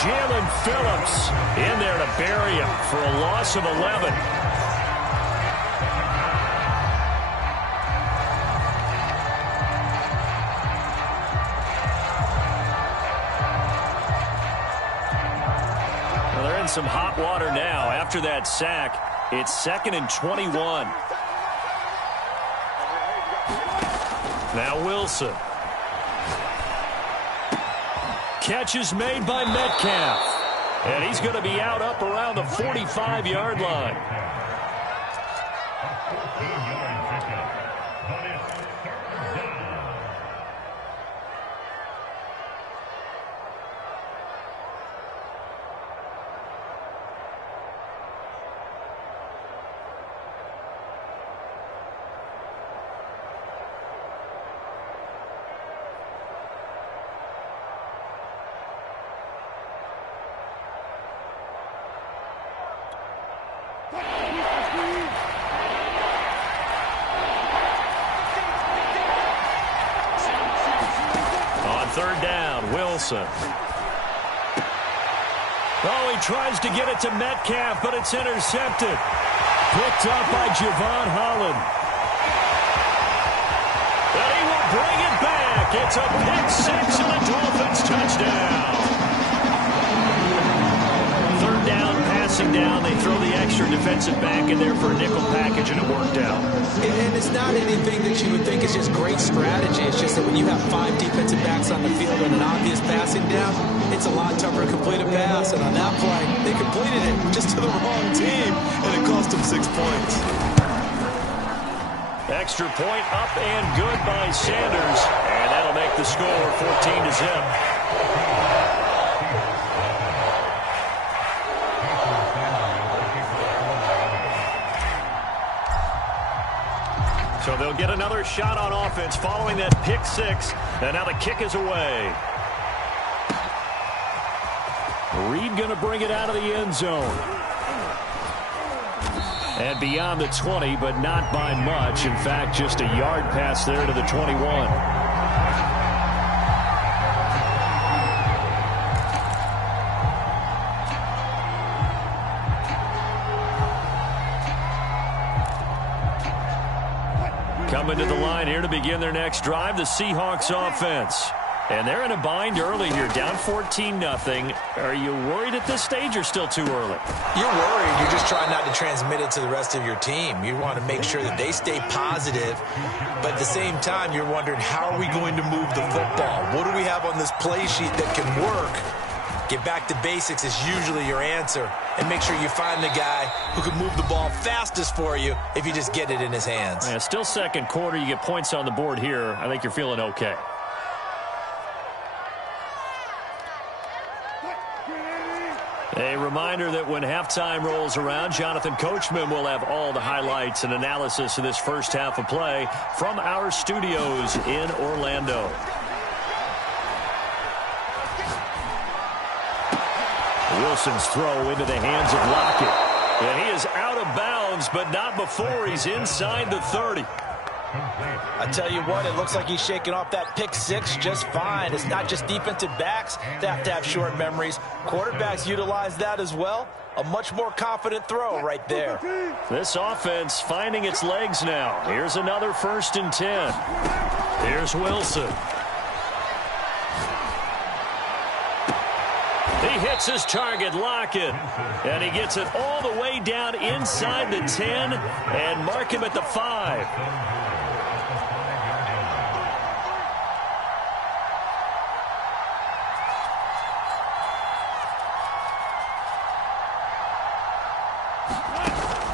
Jalen Phillips in there to bury him for a loss of 11. Well, they're in some hot water now. After that sack, it's 2nd and 21. Now Wilson. Catch is made by Metcalf. And he's going to be out up around the 45-yard line. Third down, Wilson. Oh, he tries to get it to Metcalf, but it's intercepted. Picked up by Javon Holland. And he will bring it back. It's a pick 6 and the Dolphins touchdown. Third down, passing down. They throw the extra defensive back in there for a nickel package, and it worked out. And it's not anything that you would think is just great strategy. It's just that when you have 5 defensive backs on the field and an obvious passing down, it's a lot tougher to complete a pass. And on that play, they completed it just to the wrong team, and it cost them 6 points. Extra point up and good by Sanders. And that'll make the score 14-0. So they'll get another shot on offense following that pick 6. And now the kick is away. Reed going to bring it out of the end zone. And beyond the 20, but not by much. In fact, just a yard pass there to the 21. Coming to the line here to begin their next drive, the Seahawks offense. And they're in a bind early here, down 14-0. Are you worried at this stage or still too early? You're worried. You're just trying not to transmit it to the rest of your team. You want to make sure that they stay positive. But at the same time, you're wondering, how are we going to move the football? What do we have on this play sheet that can work? Get back to basics is usually your answer. And make sure you find the guy who can move the ball fastest for you if you just get it in his hands. Yeah, still second quarter. You get points on the board here. I think you're feeling okay. A reminder that when halftime rolls around, Jonathan Coachman will have all the highlights and analysis of this first half of play from our studios in Orlando. Wilson's throw into the hands of Lockett. And he is out of bounds, but not before he's inside the 30. I tell you what, it looks like he's shaking off that pick 6 just fine. It's not just defensive backs that have to have short memories. Quarterbacks utilize that as well. A much more confident throw right there. This offense finding its legs now. Here's another 1st and 10. Here's Wilson. He hits his target, Lockett, and he gets it all the way down inside the 10 and mark him at the 5.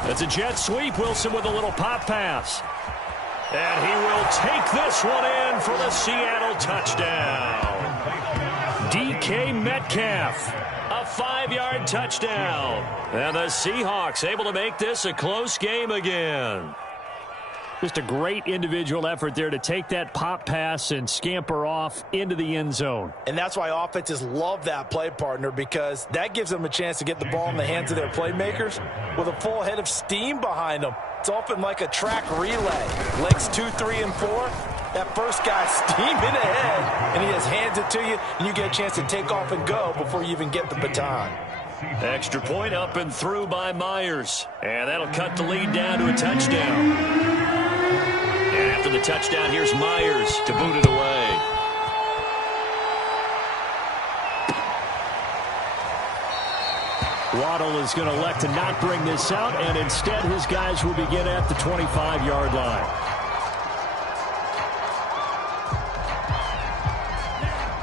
It's a jet sweep. Wilson with a little pop pass. And he will take this one in for the Seattle touchdown. DK Metcalf, a 5-yard touchdown. And the Seahawks able to make this a close game again. Just a great individual effort there to take that pop pass and scamper off into the end zone. And that's why offenses love that play, partner, because that gives them a chance to get the ball in the hands of their playmakers with a full head of steam behind them. It's often like a track relay. Legs 2, 3, and 4. That first guy's steaming ahead, and he just hands it to you, and you get a chance to take off and go before you even get the baton. Extra point up and through by Myers. And that'll cut the lead down to a touchdown. And after the touchdown, here's Myers to boot it away. Waddle is going to elect to not bring this out, and instead his guys will begin at the 25-yard line.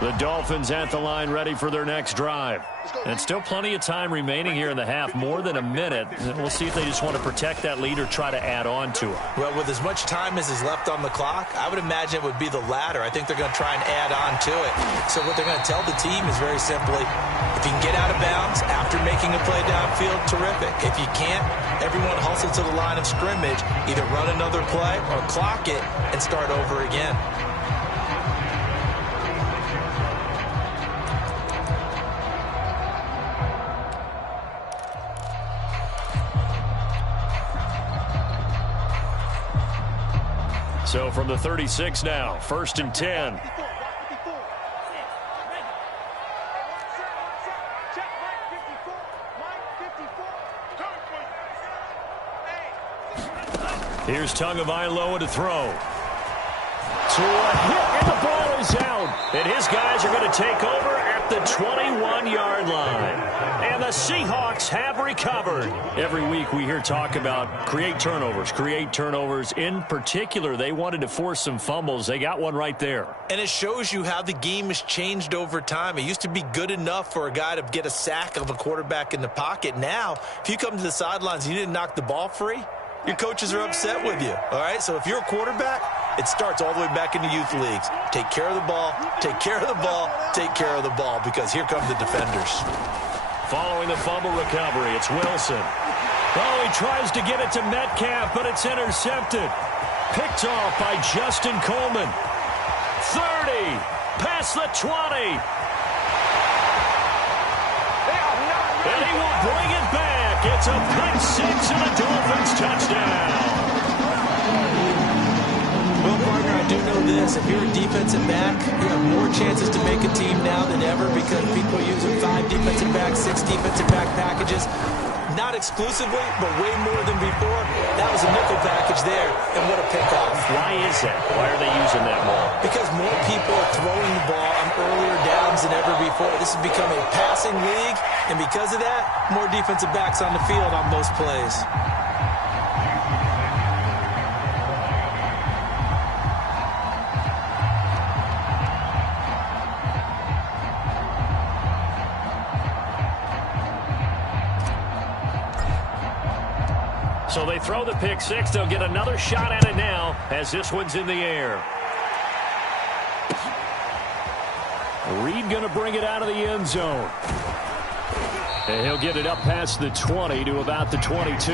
The Dolphins at the line ready for their next drive. And still plenty of time remaining here in the half, more than a minute. We'll see if they just want to protect that lead or try to add on to it. Well, with as much time as is left on the clock, I would imagine it would be the latter. I think they're going to try and add on to it. So what they're going to tell the team is very simply, if you can get out of bounds after making a play downfield, terrific. If you can't, everyone hustle to the line of scrimmage, either run another play or clock it and start over again. So from the 36 now, 1st and 10. Here's Tagovailoa to throw. To a hit, and the ball is out. And his guys are going to take over at the 21-yard line. And the Seahawks have recovered. Every week we hear talk about create turnovers. In particular, they wanted to force some fumbles. They got one right there. And it shows you how the game has changed over time. It used to be good enough for a guy to get a sack of a quarterback in the pocket. Now, if you come to the sidelines and you didn't knock the ball free, your coaches are upset with you. All right, so if you're a quarterback, it starts all the way back in the youth leagues. Take care of the ball, take care of the ball, take care of the ball, because here come the defenders. Following the fumble recovery, it's Wilson. Oh, he tries to get it to Metcalf, but it's intercepted. Picked off by Justin Coleman. 30, past the 20. And he will bring it back. It's a pick six and a Dolphins touchdown. Well, partner, I do know this. If you're a defensive back, you have more chances to make a team now than ever because people are using 5 defensive backs, 6 defensive back packages. Not exclusively, but way more than before. That was a nickel package there, and what a pickoff. Why is that? Why are they using that more? Because more people are throwing the ball on earlier downs than ever before. This has become a passing league, and because of that, more defensive backs on the field on most plays. So they throw the pick six. They'll get another shot at it now as this one's in the air. Reed going to bring it out of the end zone. And he'll get it up past the 20 to about the 22.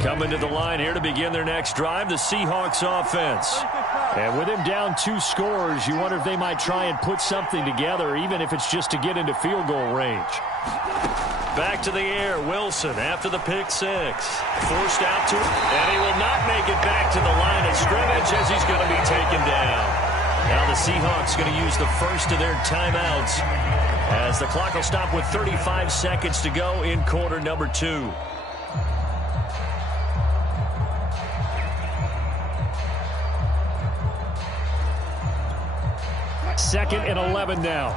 Coming to the line here to begin their next drive, the Seahawks offense. And with him down 2 scores, you wonder if they might try and put something together, even if it's just to get into field goal range. Back to the air, Wilson after the pick six. Forced out to him, and he will not make it back to the line of scrimmage as he's going to be taken down. Now the Seahawks going to use the first of their timeouts as the clock will stop with 35 seconds to go in quarter number 2. Second and 11 now.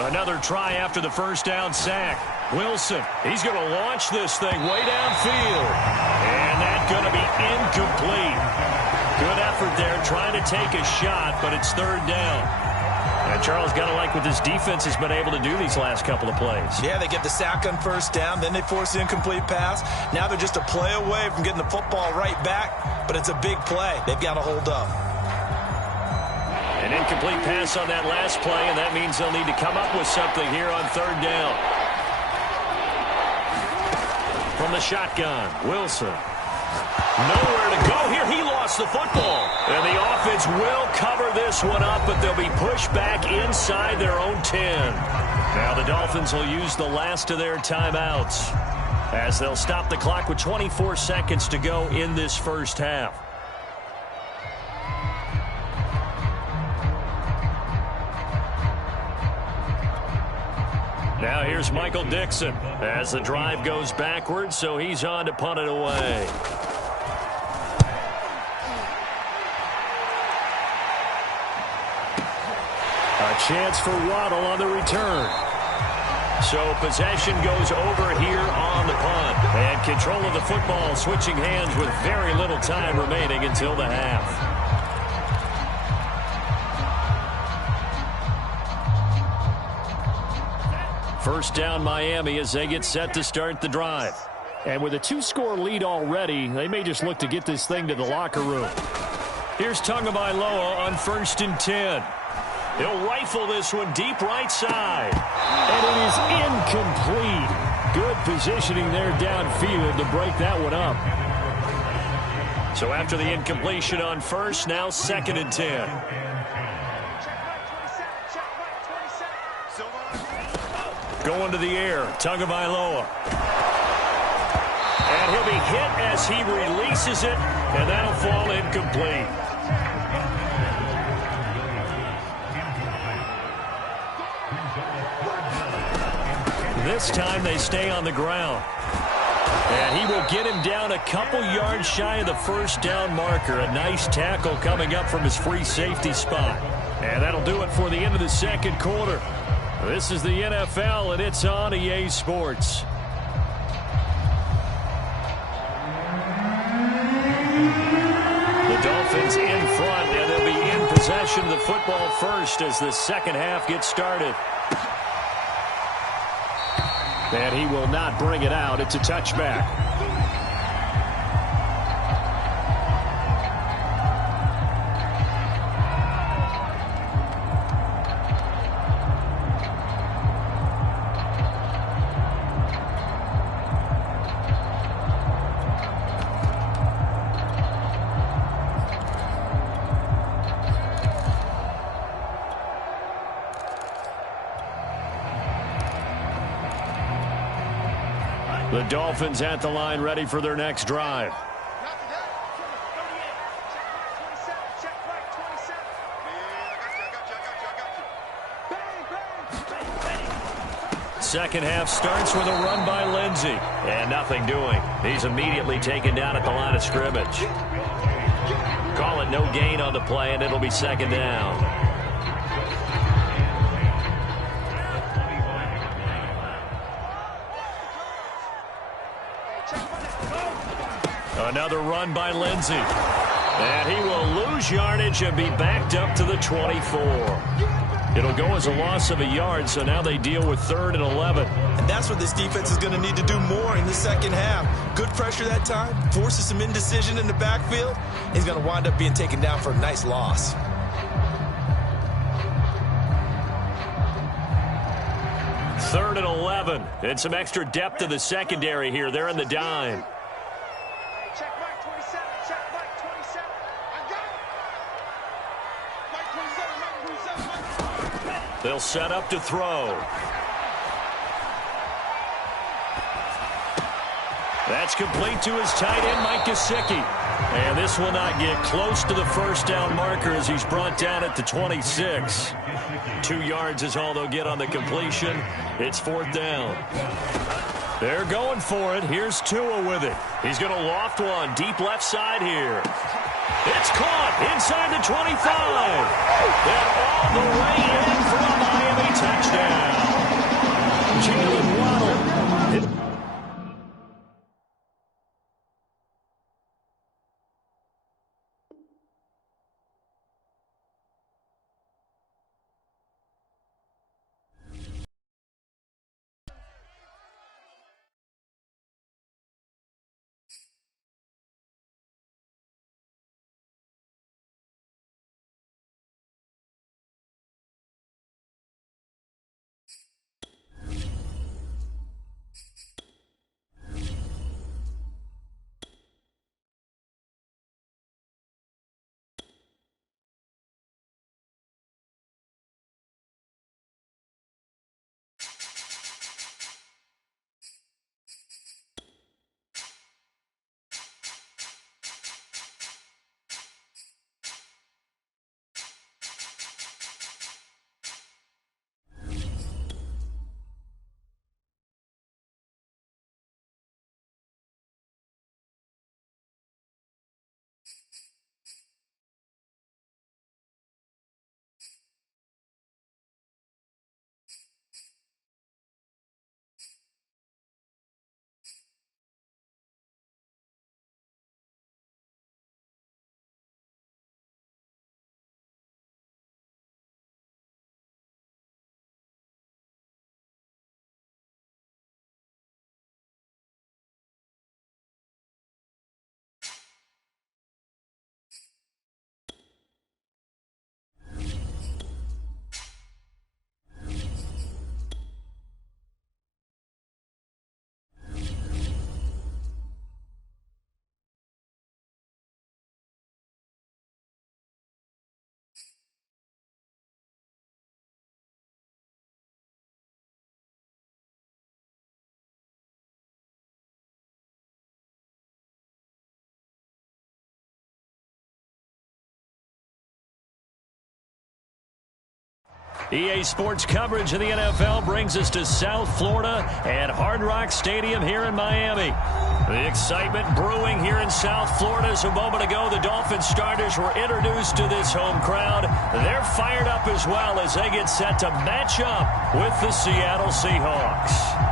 Another try after the first down sack. Wilson, he's going to launch this thing way downfield. And that's going to be incomplete. Good effort there trying to take a shot, but it's third down. And Charles, got to like what this defense has been able to do these last couple of plays. Yeah, they get the sack on first down, then they force the incomplete pass. Now they're just a play away from getting the football right back, but it's a big play. They've got to hold up. An incomplete pass on that last play, and that means they'll need to come up with something here on third down. From the shotgun, Wilson. Nowhere to go here. He lost the football. And the offense will cover this one up, but they'll be pushed back inside their own 10. Now the Dolphins will use the last of their timeouts as they'll stop the clock with 24 seconds to go in this first half. Now here's Michael Dixon as the drive goes backwards, so he's on to punt it away. A chance for Waddle on the return. So possession goes over here on the punt. And control of the football switching hands with very little time remaining until the half. First down Miami as they get set to start the drive. And with a 2-score lead already, they may just look to get this thing to the locker room. Here's Tagovailoa on 1st and 10. He'll rifle this one deep right side. And it is incomplete. Good positioning there downfield to break that one up. So after the incompletion on first, now 2nd and 10. Going to the air, Tagovailoa. And he'll be hit as he releases it, and that'll fall incomplete. This time they stay on the ground. And he will get him down a couple yards shy of the first down marker. A nice tackle coming up from his free safety spot. And that'll do it for the end of the second quarter. This is the NFL, and it's on EA Sports. The Dolphins in front, and they'll be in possession of the football first as the second half gets started. And he will not bring it out. It's a touchback. The Dolphins at the line ready for their next drive. Second half starts with a run by Lindsey. And nothing doing. He's immediately taken down at the line of scrimmage. Call it no gain on the play, and it'll be second down. Another run by Lindsey. And he will lose yardage and be backed up to the 24. It'll go as a loss of a yard, so now they deal with 3rd and 11. And that's what this defense is going to need to do more in the second half. Good pressure that time, forces some indecision in the backfield. He's going to wind up being taken down for a nice loss. Third and 11. And some extra depth to the secondary here. They're in the dime. They'll set up to throw. That's complete to his tight end, Mike Gesicki. And this will not get close to the first down marker as he's brought down at the 26. 2 yards is all they'll get on the completion. It's 4th down. They're going for it. Here's Tua with it. He's going to loft one deep left side here. It's caught inside the 25. And all the way in for a Miami touchdown. EA Sports coverage of the NFL brings us to South Florida at Hard Rock Stadium here in Miami. The excitement brewing here in South Florida as a moment ago the Dolphins starters were introduced to this home crowd. They're fired up as well as they get set to match up with the Seattle Seahawks.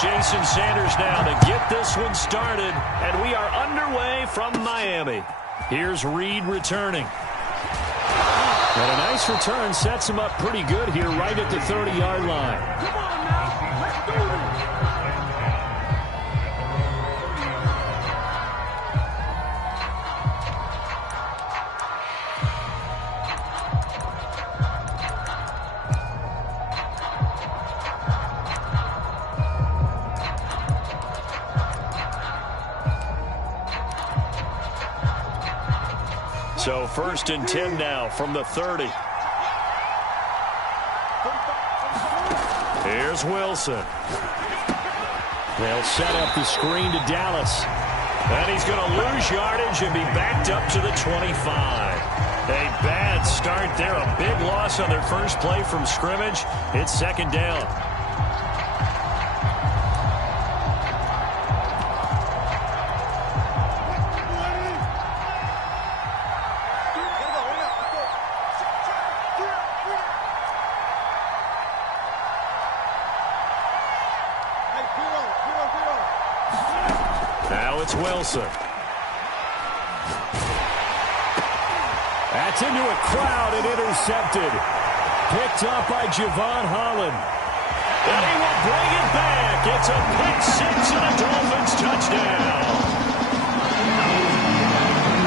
Jason Sanders now to get this one started, and we are underway from Miami. Here's Reed returning. And a nice return sets him up pretty good here right at the 30-yard line. Come on now, let's do this. So 1st and 10 now from the 30. Here's Wilson. They'll set up the screen to Dallas. And he's going to lose yardage and be backed up to the 25. A bad start there. A big loss on their first play from scrimmage. It's 2nd down. Now it's Wilson. That's into a crowd and intercepted. Picked up by Javon Holland. And he will bring it back. It's a pick 6 and a Dolphins touchdown.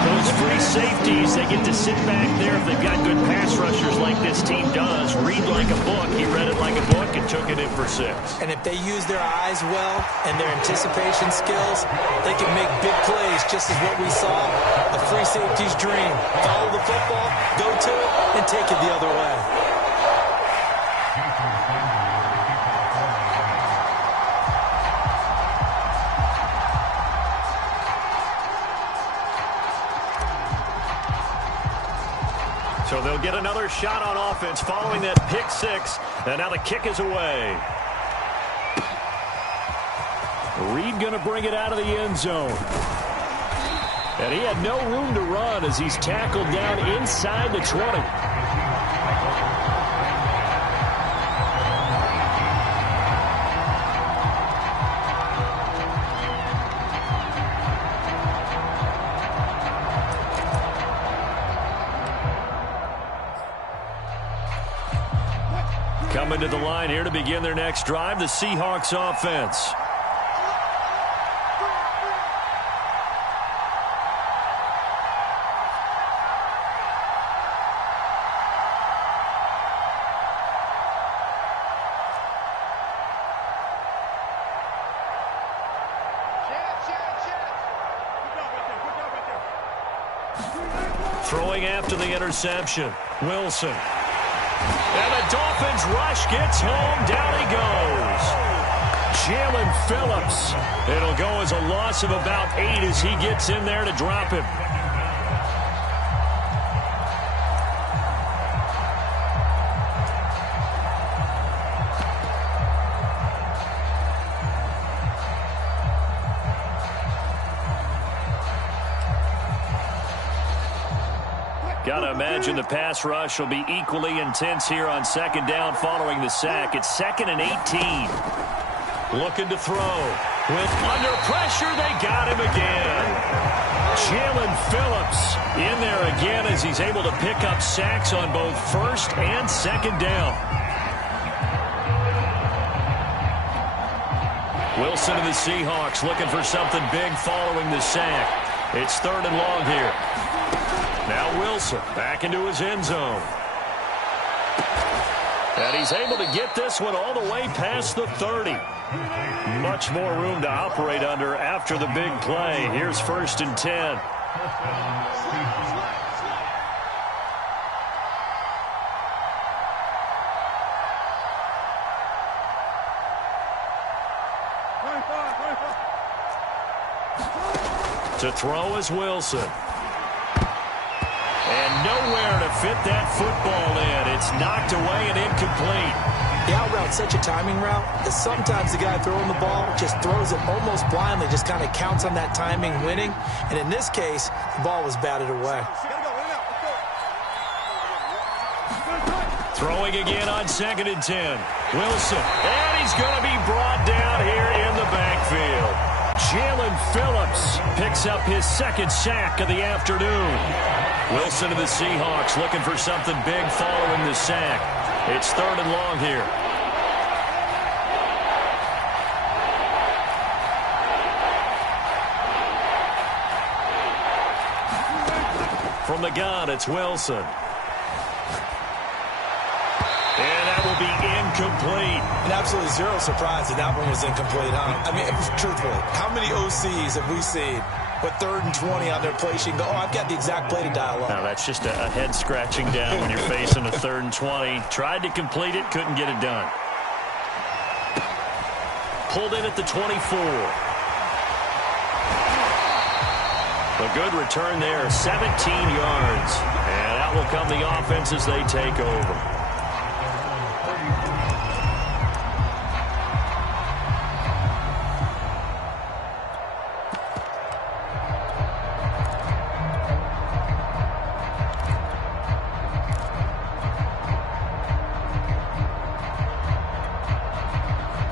Those free safeties, they get to sit back there if they've got good pass rushers like this team does. Read like a book. He read it like a book and took it in for 6. And if they use their eyes well and their anticipation skills, they can make big plays, just as what we saw. A free safety's dream. Follow the football, go to it, and take it the other way. So they'll get another shot on offense following that pick 6. And now the kick is away. Reed going to bring it out of the end zone. And he had no room to run as he's tackled down inside the 20. Coming to the line here to begin their next drive, the Seahawks offense. Throwing after the interception, Wilson. And the Dolphins rush gets home. Down he goes. Jalen Phillips. It'll go as a loss of about 8 as he gets in there to drop him. Got to imagine the pass rush will be equally intense here on 2nd down following the sack. It's 2nd and 18. Looking to throw. With under pressure, they got him again. Jalen Phillips in there again as he's able to pick up sacks on both 1st and 2nd down. Wilson and the Seahawks looking for something big following the sack. It's 3rd and long here. Now Wilson back into his end zone. And he's able to get this one all the way past the 30. Much more room to operate under after the big play. Here's 1st and 10. To throw is Wilson. And nowhere to fit that football in. It's knocked away and incomplete. The out route's such a timing route that sometimes the guy throwing the ball just throws it almost blindly, just kind of counts on that timing winning. And in this case, the ball was batted away. Throwing again on 2nd and 10. Wilson. And he's going to be brought down here in the backfield. Jalen Phillips picks up his 2nd sack of the afternoon. Wilson of the Seahawks looking for something big following the sack. It's 3rd and long here. From the gun, it's Wilson. And that will be incomplete. And absolutely zero surprise that that one was incomplete, huh? I mean, truthfully, how many OCs have we seen with 3rd and 20 on their play sheet and go, oh, I've got the exact play to dial up? Now, that's just a head scratching down when you're facing a 3rd and 20. Tried to complete it, couldn't get it done. Pulled in at the 24. A good return there, 17 yards. And out will come the offense as they take over.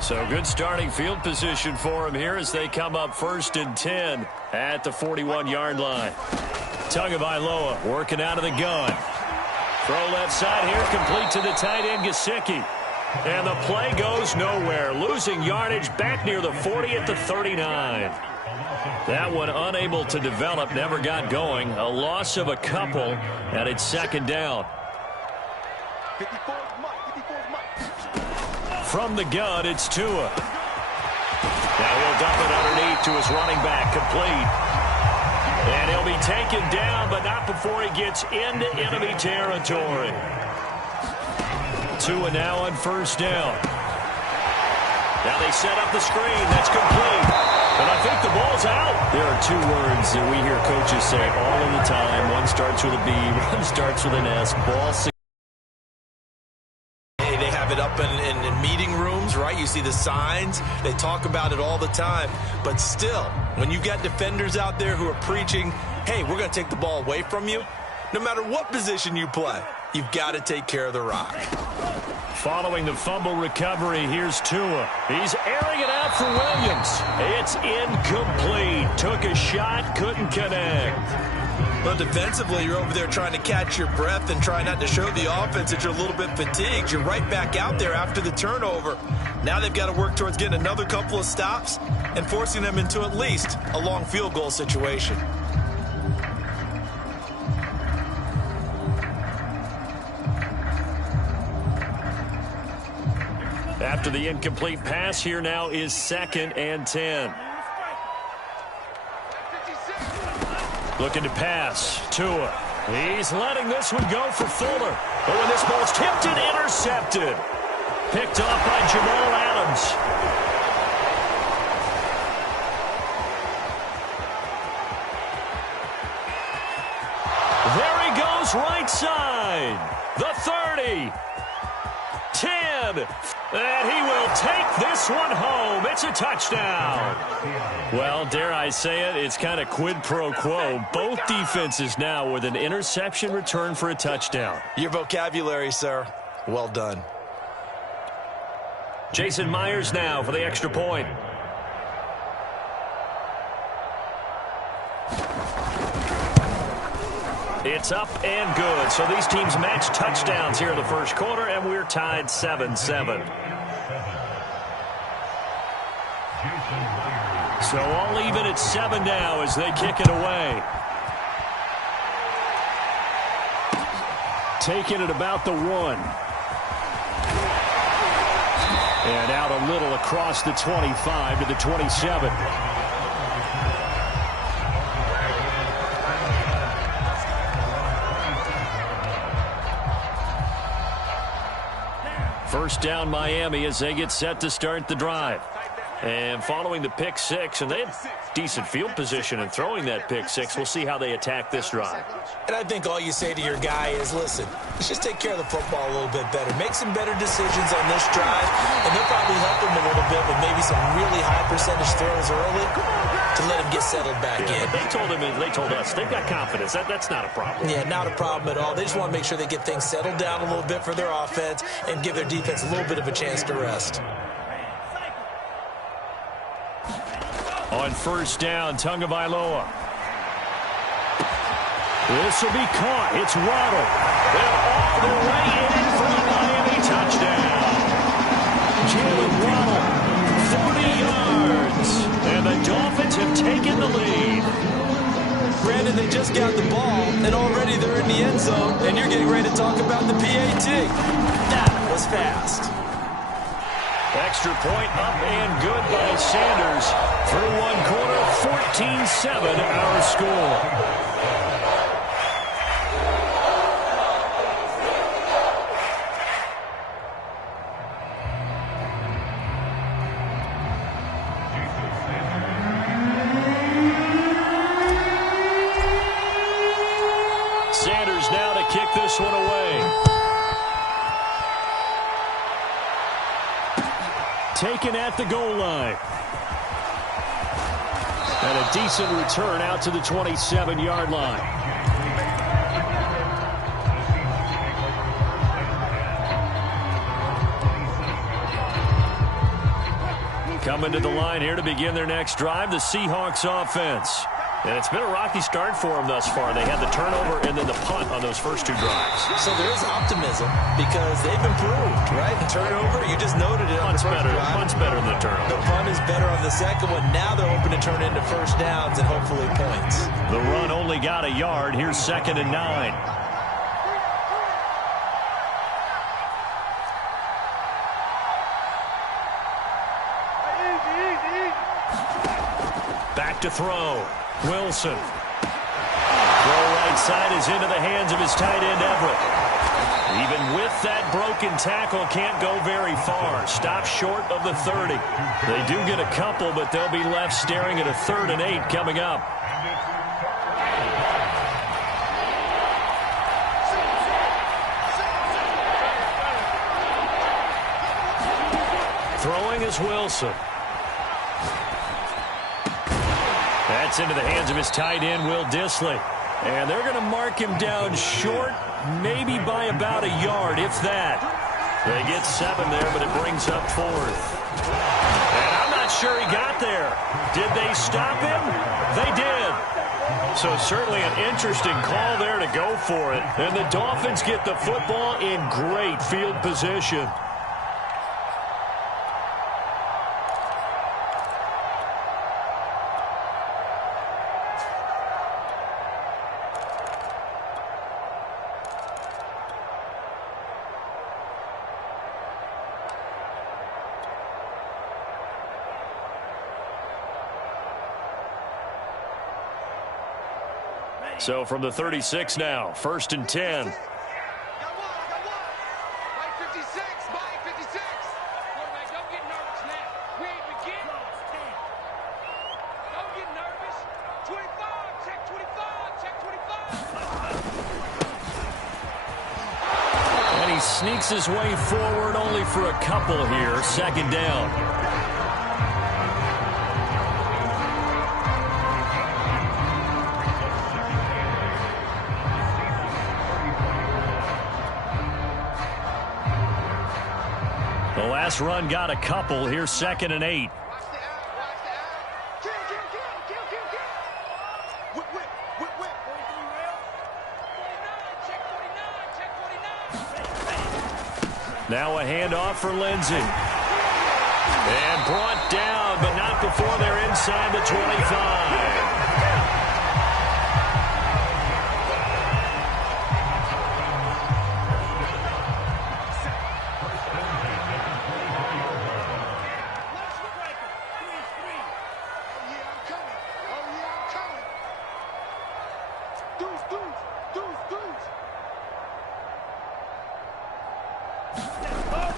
So good starting field position for him here as they come up 1st and 10 at the 41-yard line. Tagovailoa working out of the gun. Throw left side here, complete to the tight end, Gesicki. And the play goes nowhere. Losing yardage back near the 40 at the 39. That one unable to develop, never got going. A loss of a couple, and it's 2nd down. 54 Mike. From the gun, it's Tua. Now he'll dump it underneath to his running back, complete. And he'll be taken down, but not before he gets into enemy territory. Tua now on 1st down. Now they set up the screen. That's complete. And I think the ball's out. There are 2 words that we hear coaches say all of the time. One starts with a B, one starts with an S. Ball. They have it up in meeting rooms, right? You see the signs. They talk about it all the time. But still, when you got defenders out there who are preaching, hey, we're going to take the ball away from you, no matter what position you play, you've got to take care of the rock. Following the fumble recovery, here's Tua. He's airing it out for Williams. It's incomplete. Took a shot, couldn't connect. Well, defensively, you're over there trying to catch your breath and try not to show the offense that you're a little bit fatigued. You're right back out there after the turnover. Now they've got to work towards getting another couple of stops and forcing them into at least a long field goal situation. After the incomplete pass, here now is 2nd and 10. Looking to pass. Tua. He's letting this one go for Fuller. But when this ball's tipped and intercepted. Picked off by Jamal Adams. There he goes right side. The 30. 10. And he will take this one home. It's a touchdown. Well, dare I say it, it's kind of quid pro quo. Both defenses now with an interception return for a touchdown. Your vocabulary, sir. Well done. Jason Myers now for the extra point. It's up and good. So these teams match touchdowns here in the 1st quarter, and we're tied 7-7. So all even at 7 now as they kick it away. Taking it about the 1. And out a little across the 25 to the 27. First down Miami as they get set to start the drive. And following the pick six, and they had decent field position in throwing that pick six. We'll see how they attack this drive. And I think all you say to your guy is, listen, let's just take care of the football a little bit better. Make some better decisions on this drive, and they'll probably help him a little bit with maybe some really high percentage throws early to let him get settled back in. They told him, and they told us, they've got confidence. That's not a problem. Yeah, not a problem at all. They just want to make sure they get things settled down a little bit for their offense and give their defense a little bit of a chance to rest. On first down, Tagovailoa. This will be caught. It's Waddle. They're off their way in for a Miami touchdown. Jalen Waddle, 40 yards. And the Dolphins have taken the lead. Brandon, they just got the ball, and already they're in the end zone, and you're getting ready to talk about the PAT. That was fast. Extra point up and good by Sanders. Through one quarter, 14-7 our score. Sanders now to kick this one away. Taken at the goal line. And a decent return out to the 27-yard line. Coming to the line here to begin their next drive, the Seahawks offense. And it's been a rocky start for them thus far. They had the turnover and then the punt on those first two drives. So there is optimism because they've improved, right? The turnover, you just noted it on the first drive. Punt's better than the turnover. The punt is better on the second one. Now they're hoping to turn it into first downs and hopefully points. The run only got a yard. Here's 2nd and 9. Back to throw. Wilson. Throw right side is into the hands of his tight end, Everett. Even with that broken tackle, can't go very far. Stop short of the 30. They do get a couple, but they'll be left staring at a 3rd and 8 coming up. Throwing is Wilson. That's into the hands of his tight end, Will Dissly. And they're going to mark him down short, maybe by about a yard, if that. They get 7 there, but it brings up 4th. And I'm not sure he got there. Did they stop him? They did. So certainly an interesting call there to go for it. And the Dolphins get the football in great field position. So from the 36 now, 1st and 10. And he sneaks his way forward only for a couple here. 2nd down. The last run got a couple. Here's 2nd and 8. Now a handoff for Lindsey. And brought down, but not before they're inside the 25.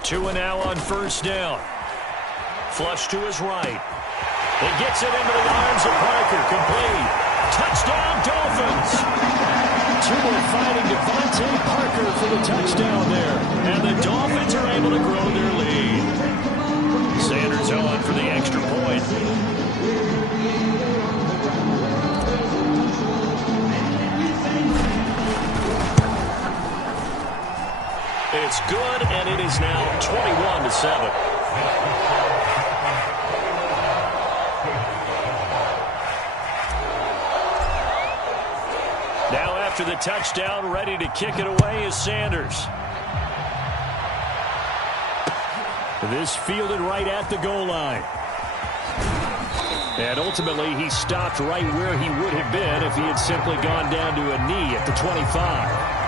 Two and now on 1st down. Flush to his right. He gets it into the arms of Parker. Complete. Touchdown, Dolphins. Tua fighting Devontae Parker for the touchdown there. And the Dolphins are able to grow their lead. Sanders on for the extra point. It's good, and it is now 21-7. Now after the touchdown, ready to kick it away is Sanders. This fielded right at the goal line. And ultimately, he stopped right where he would have been if he had simply gone down to a knee at the 25.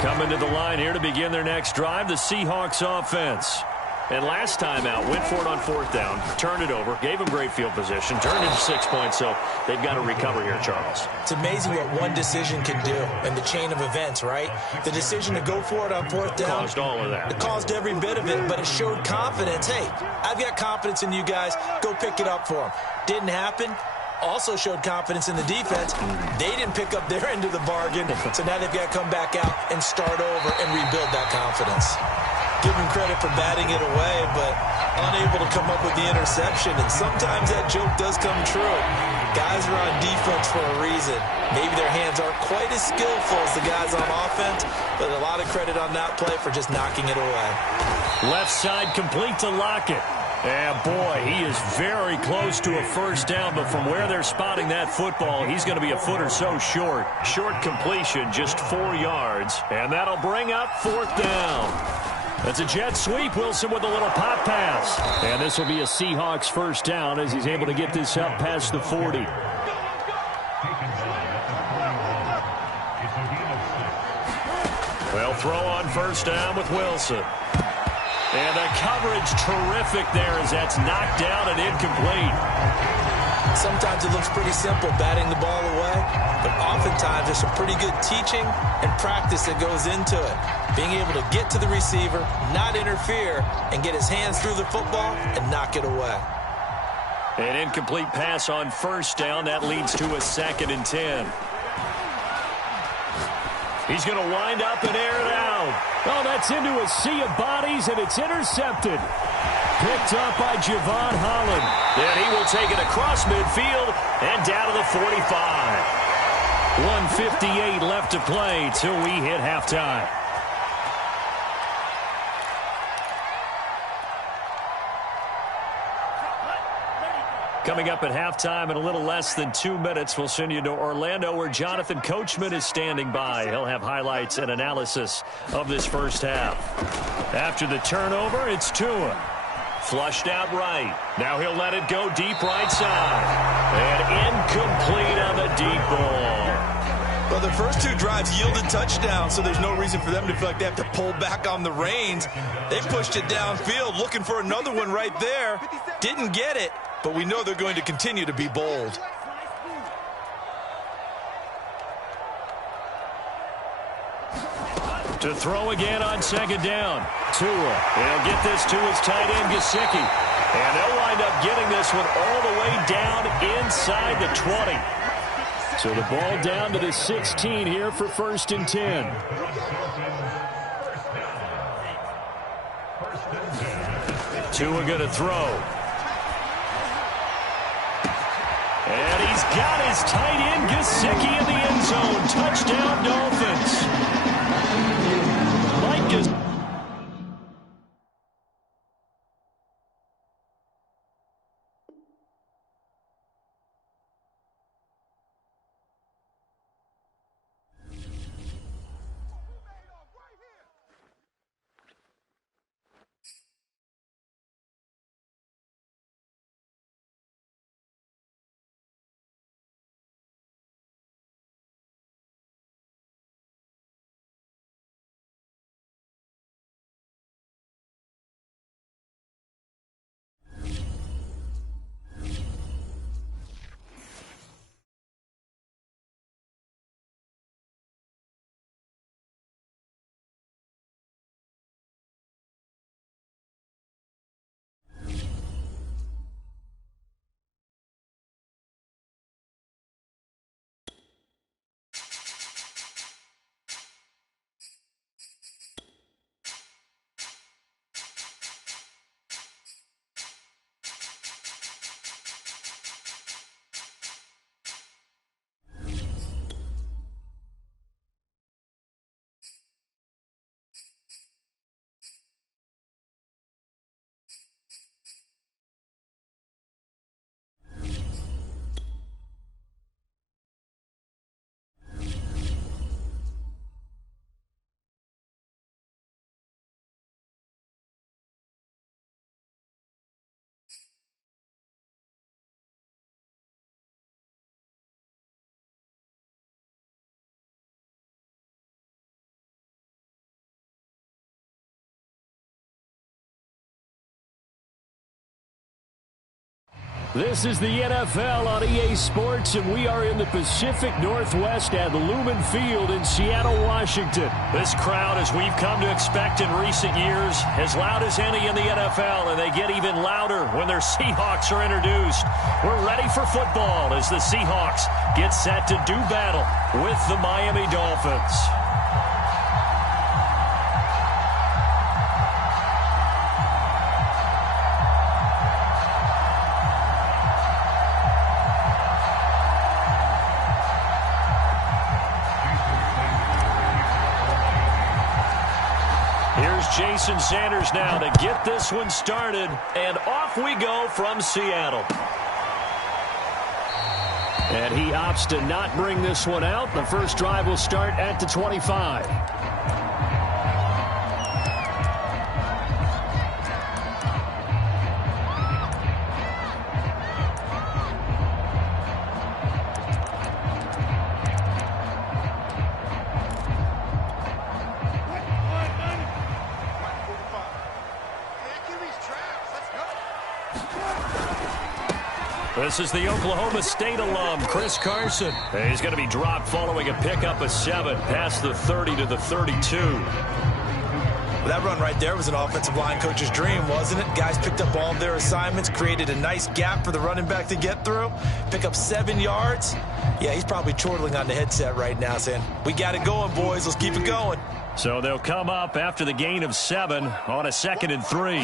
Coming to the line here to begin their next drive, the Seahawks offense. And last time out, went for it on fourth down, turned it over, gave them great field position, turned into 6 points, so they've got to recover here, Charles. It's amazing what one decision can do in the chain of events, right? The decision to go for it on fourth down. Caused all of that. It caused every bit of it, but it showed confidence. Hey, I've got confidence in you guys. Go pick it up for them. Didn't happen. Also showed confidence in the defense. They didn't pick up their end of the bargain, so now they've got to come back out and start over and rebuild that confidence. Give him credit for batting it away, but unable to come up with the interception, and sometimes that joke does come true. Guys are on defense for a reason. Maybe their hands aren't quite as skillful as the guys on offense, but a lot of credit on that play for just knocking it away. Left side complete to Lockett. And boy, he is very close to a first down, but from where they're spotting that football, he's going to be a foot or so short. Short completion, just 4 yards, and that'll bring up fourth down. That's a jet sweep. Wilson with a little pop pass. And this will be a Seahawks first down as he's able to get this up past the 40. Well, throw on first down with Wilson. And the coverage terrific there as that's knocked down and incomplete. Sometimes it looks pretty simple, batting the ball away, but oftentimes there's some pretty good teaching and practice that goes into it. Being able to get to the receiver, not interfere, and get his hands through the football and knock it away. An incomplete pass on first down. That leads to a 2nd and 10. He's going to wind up and air it out. Oh, that's into a sea of bodies, and it's intercepted. Picked up by Javon Holland. And he will take it across midfield and down to the 45. 1:58 left to play till we hit halftime. Coming up at halftime in a little less than 2 minutes, we'll send you to Orlando where Jonathan Coachman is standing by. He'll have highlights and analysis of this first half. After the turnover, it's Tua. Flushed out right. Now he'll let it go deep right side. And incomplete on the deep ball. Well, the first 2 drives yielded touchdowns, so there's no reason for them to feel like they have to pull back on the reins. They pushed it downfield, looking for another one right there. Didn't get it, but we know they're going to continue to be bold. To throw again on 2nd down. Tua. He'll get this to his tight end, Gesicki. And they'll wind up getting this one all the way down inside the 20. So the ball down to the 16 here for 1st and 10. Tua going to throw. And he's got his tight end, Gesicki, in the end zone. Touchdown, Dolphins. Mike Gesicki. This is the NFL on EA Sports, and we are in the Pacific Northwest at Lumen Field in Seattle, Washington. This crowd, as we've come to expect in recent years, as loud as any in the NFL, and they get even louder when their Seahawks are introduced. We're ready for football as the Seahawks get set to do battle with the Miami Dolphins. Jason Sanders now to get this one started, and off we go from Seattle. And he opts to not bring this one out. The first drive will start at the 25. This is the Oklahoma State alum, Chris Carson. He's going to be dropped following a pickup of 7 past the 30 to the 32. That run right there was an offensive line coach's dream, wasn't it? Guys picked up all of their assignments, created a nice gap for the running back to get through, pick up 7 yards. Yeah, he's probably chortling on the headset right now saying, we got it going, boys. Let's keep it going. So they'll come up after the gain of 7 on a 2nd and 3.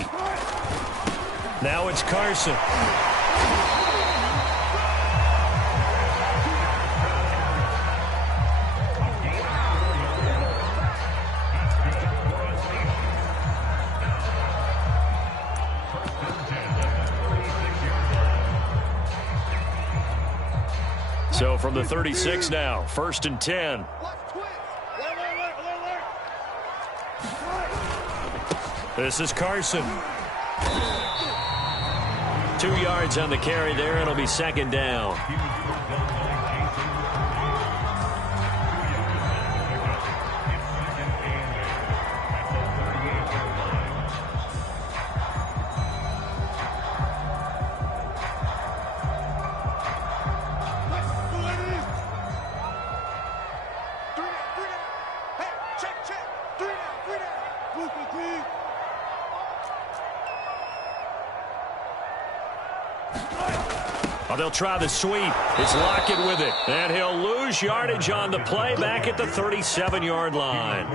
Now it's Carson. So from the 36 now, 1st and 10. This is Carson. 2 yards on the carry there, and it'll be 2nd down. They'll try the sweep. It's Lockett with it. And he'll lose yardage on the play back at the 37-yard line.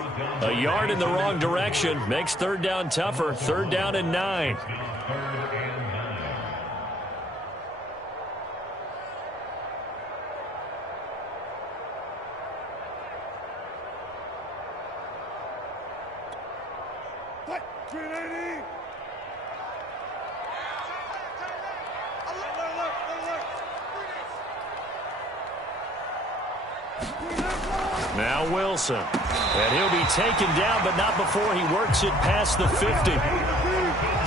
A yard in the wrong direction makes 3rd down tougher. 3rd down and 9. Now Wilson. And he'll be taken down, but not before he works it past the 50.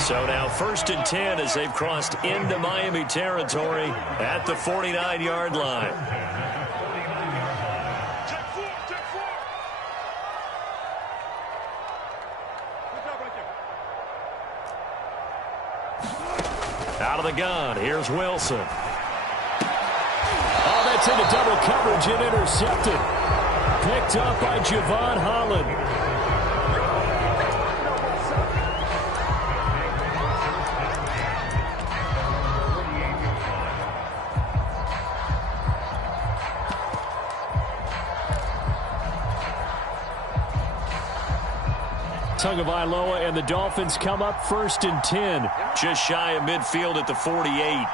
So now 1st and 10 as they've crossed into Miami territory at the 49-yard line. Out of the gun, here's Wilson. Oh, that's into double coverage and intercepted. Picked up by Javon Holland. Tagovailoa and the Dolphins come up 1st and 10. Just shy of midfield at the 48.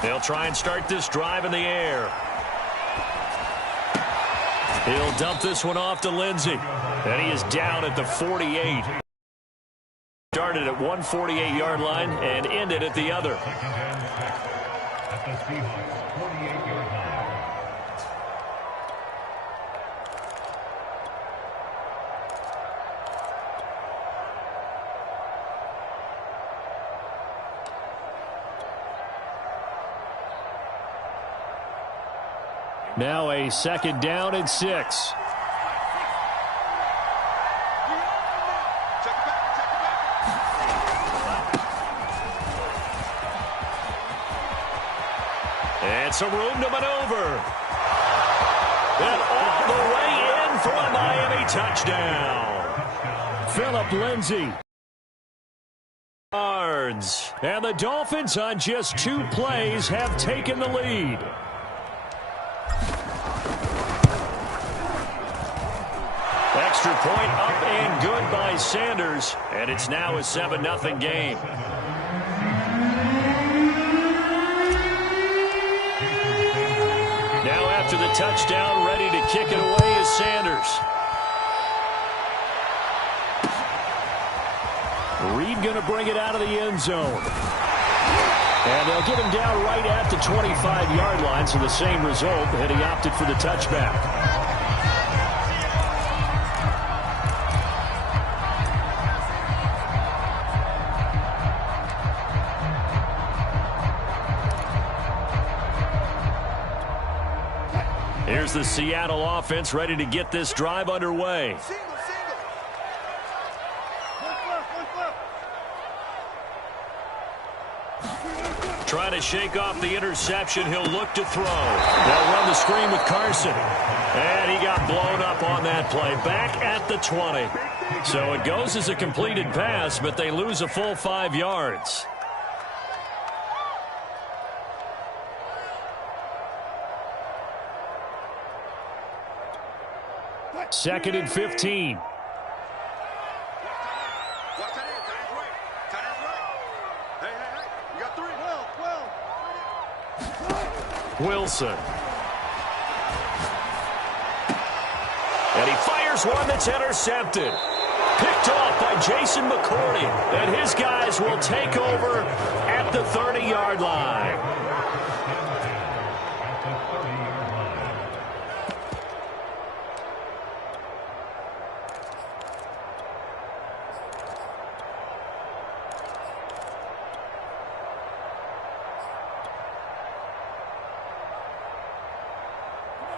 They'll try and start this drive in the air. He'll dump this one off to Lindsey. And he is down at the 48. Started at 148-yard line and ended at the other. Now a 2nd down and 6. And some room to maneuver. And all the way in for a Miami touchdown. Phillip Lindsay. Yards. And the Dolphins on just 2 plays have taken the lead. Extra point up and good by Sanders. And it's now a 7-0 game. Now after the touchdown, ready to kick it away is Sanders. Reed going to bring it out of the end zone. And they'll get him down right at the 25-yard line, so the same result, and he opted for the touchback. Here's the Seattle offense ready to get this drive underway. Trying to shake off the interception. He'll look to throw. They'll run the screen with Carson. And he got blown up on that play. Back at the 20. So it goes as a completed pass, but they lose a full 5 yards. Second and 15. Wilson. And he fires one that's intercepted. Picked off by Jason McCourty. And his guys will take over at the 30-yard line.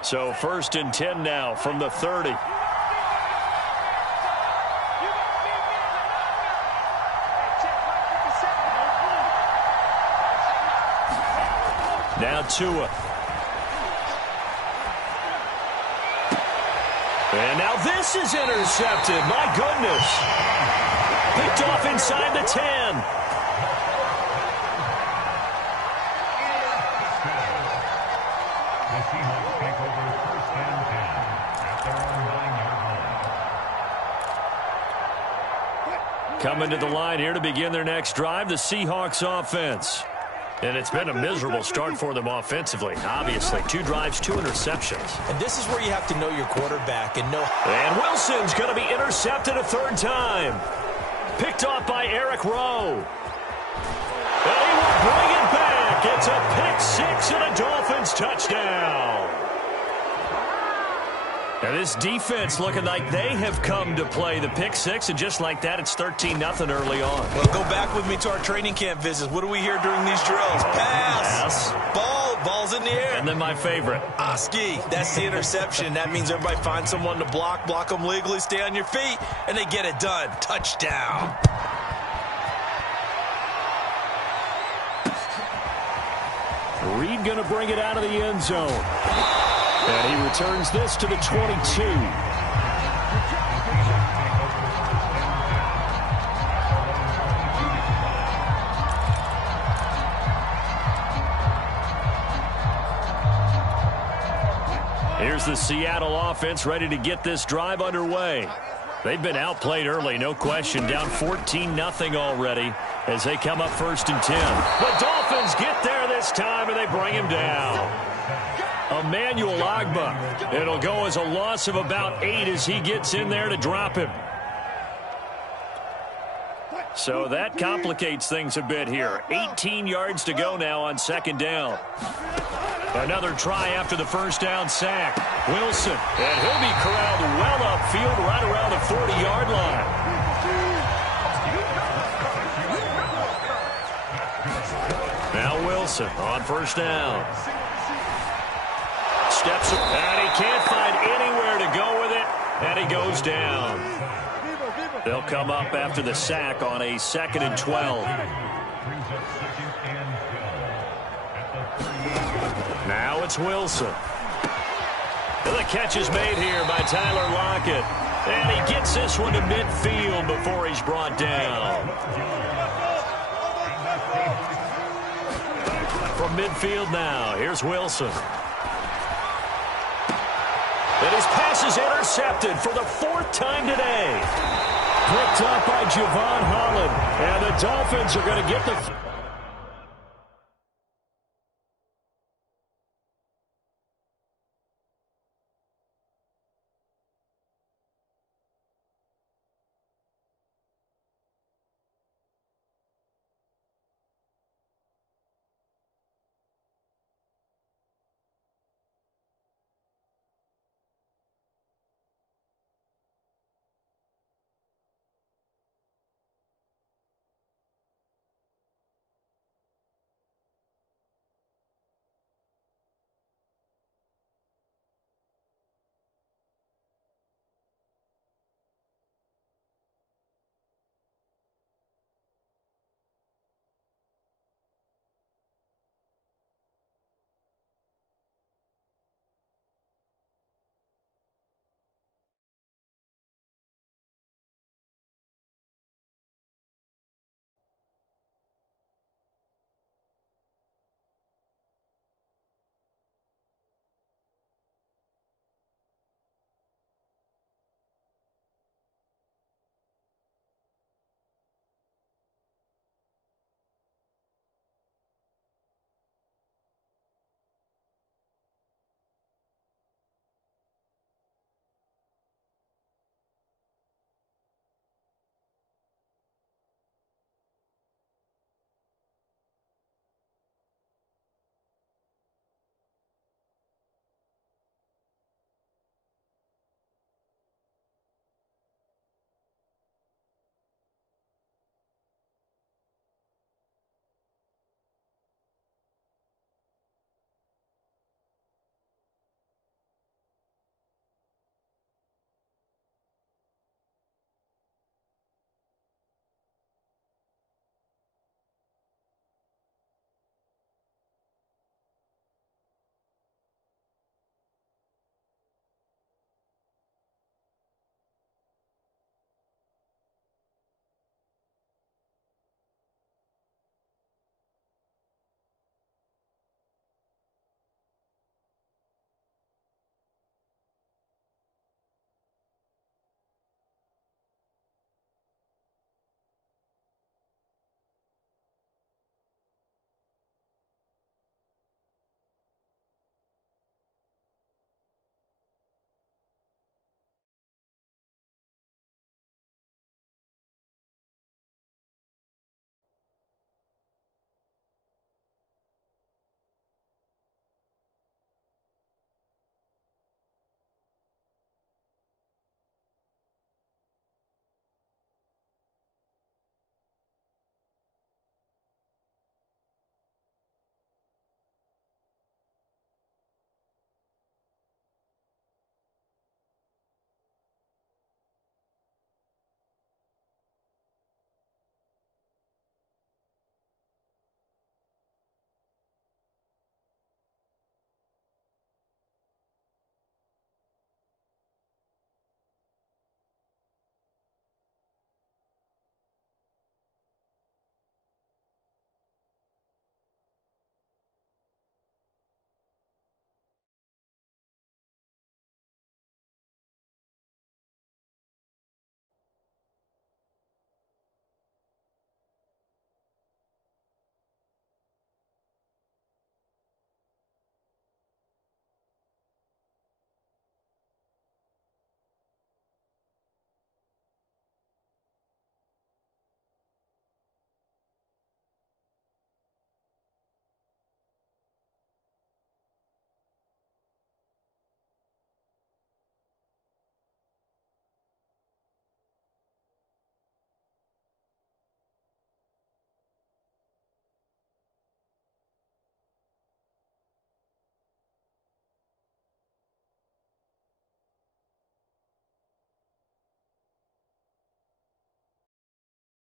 So 1st and 10 now from the 30. Now Tua. And now this is intercepted. My goodness. Picked off inside the 10. Coming to the line here to begin their next drive, the Seahawks offense. And it's been a miserable start for them offensively. Obviously, 2 drives, 2 interceptions. And this is where you have to know your quarterback and know. And Wilson's going to be intercepted a 3rd time. Picked off by Eric Rowe. And he will bring it back. It's a pick-6 and a Dolphins touchdown. And this defense looking like they have come to play the pick-6, and just like that, it's 13-0 early on. Well, go back with me to our training camp visits. What do we hear during these drills? Pass. Ball's in the air. And then my favorite. Ski. That's the interception. That means everybody finds someone to block them legally, stay on your feet, and they get it done. Touchdown. Reed going to bring it out of the end zone. And he returns this to the 22. Here's the Seattle offense ready to get this drive underway. They've been outplayed early, no question. Down 14-0 already as they come up 1st and 10. The Dolphins get there this time, and they bring him down. Emmanuel Ogbah. It'll go as a loss of about 8 as he gets in there to drop him. So that complicates things a bit here. 18 yards to go now on 2nd down. Another try after the 1st down sack. Wilson, and he'll be corralled well upfield right around the 40-yard line. Now Wilson on 1st down. Steps, and he can't find anywhere to go with it, and he goes down. They'll come up after the sack on a 2nd and 12. Now it's Wilson. And the catch is made here by Tyler Lockett. And he gets this one to midfield before he's brought down. From midfield now, here's Wilson. And his pass is intercepted for the 4th time today. Picked up by Javon Holland. And the Dolphins are going to get the...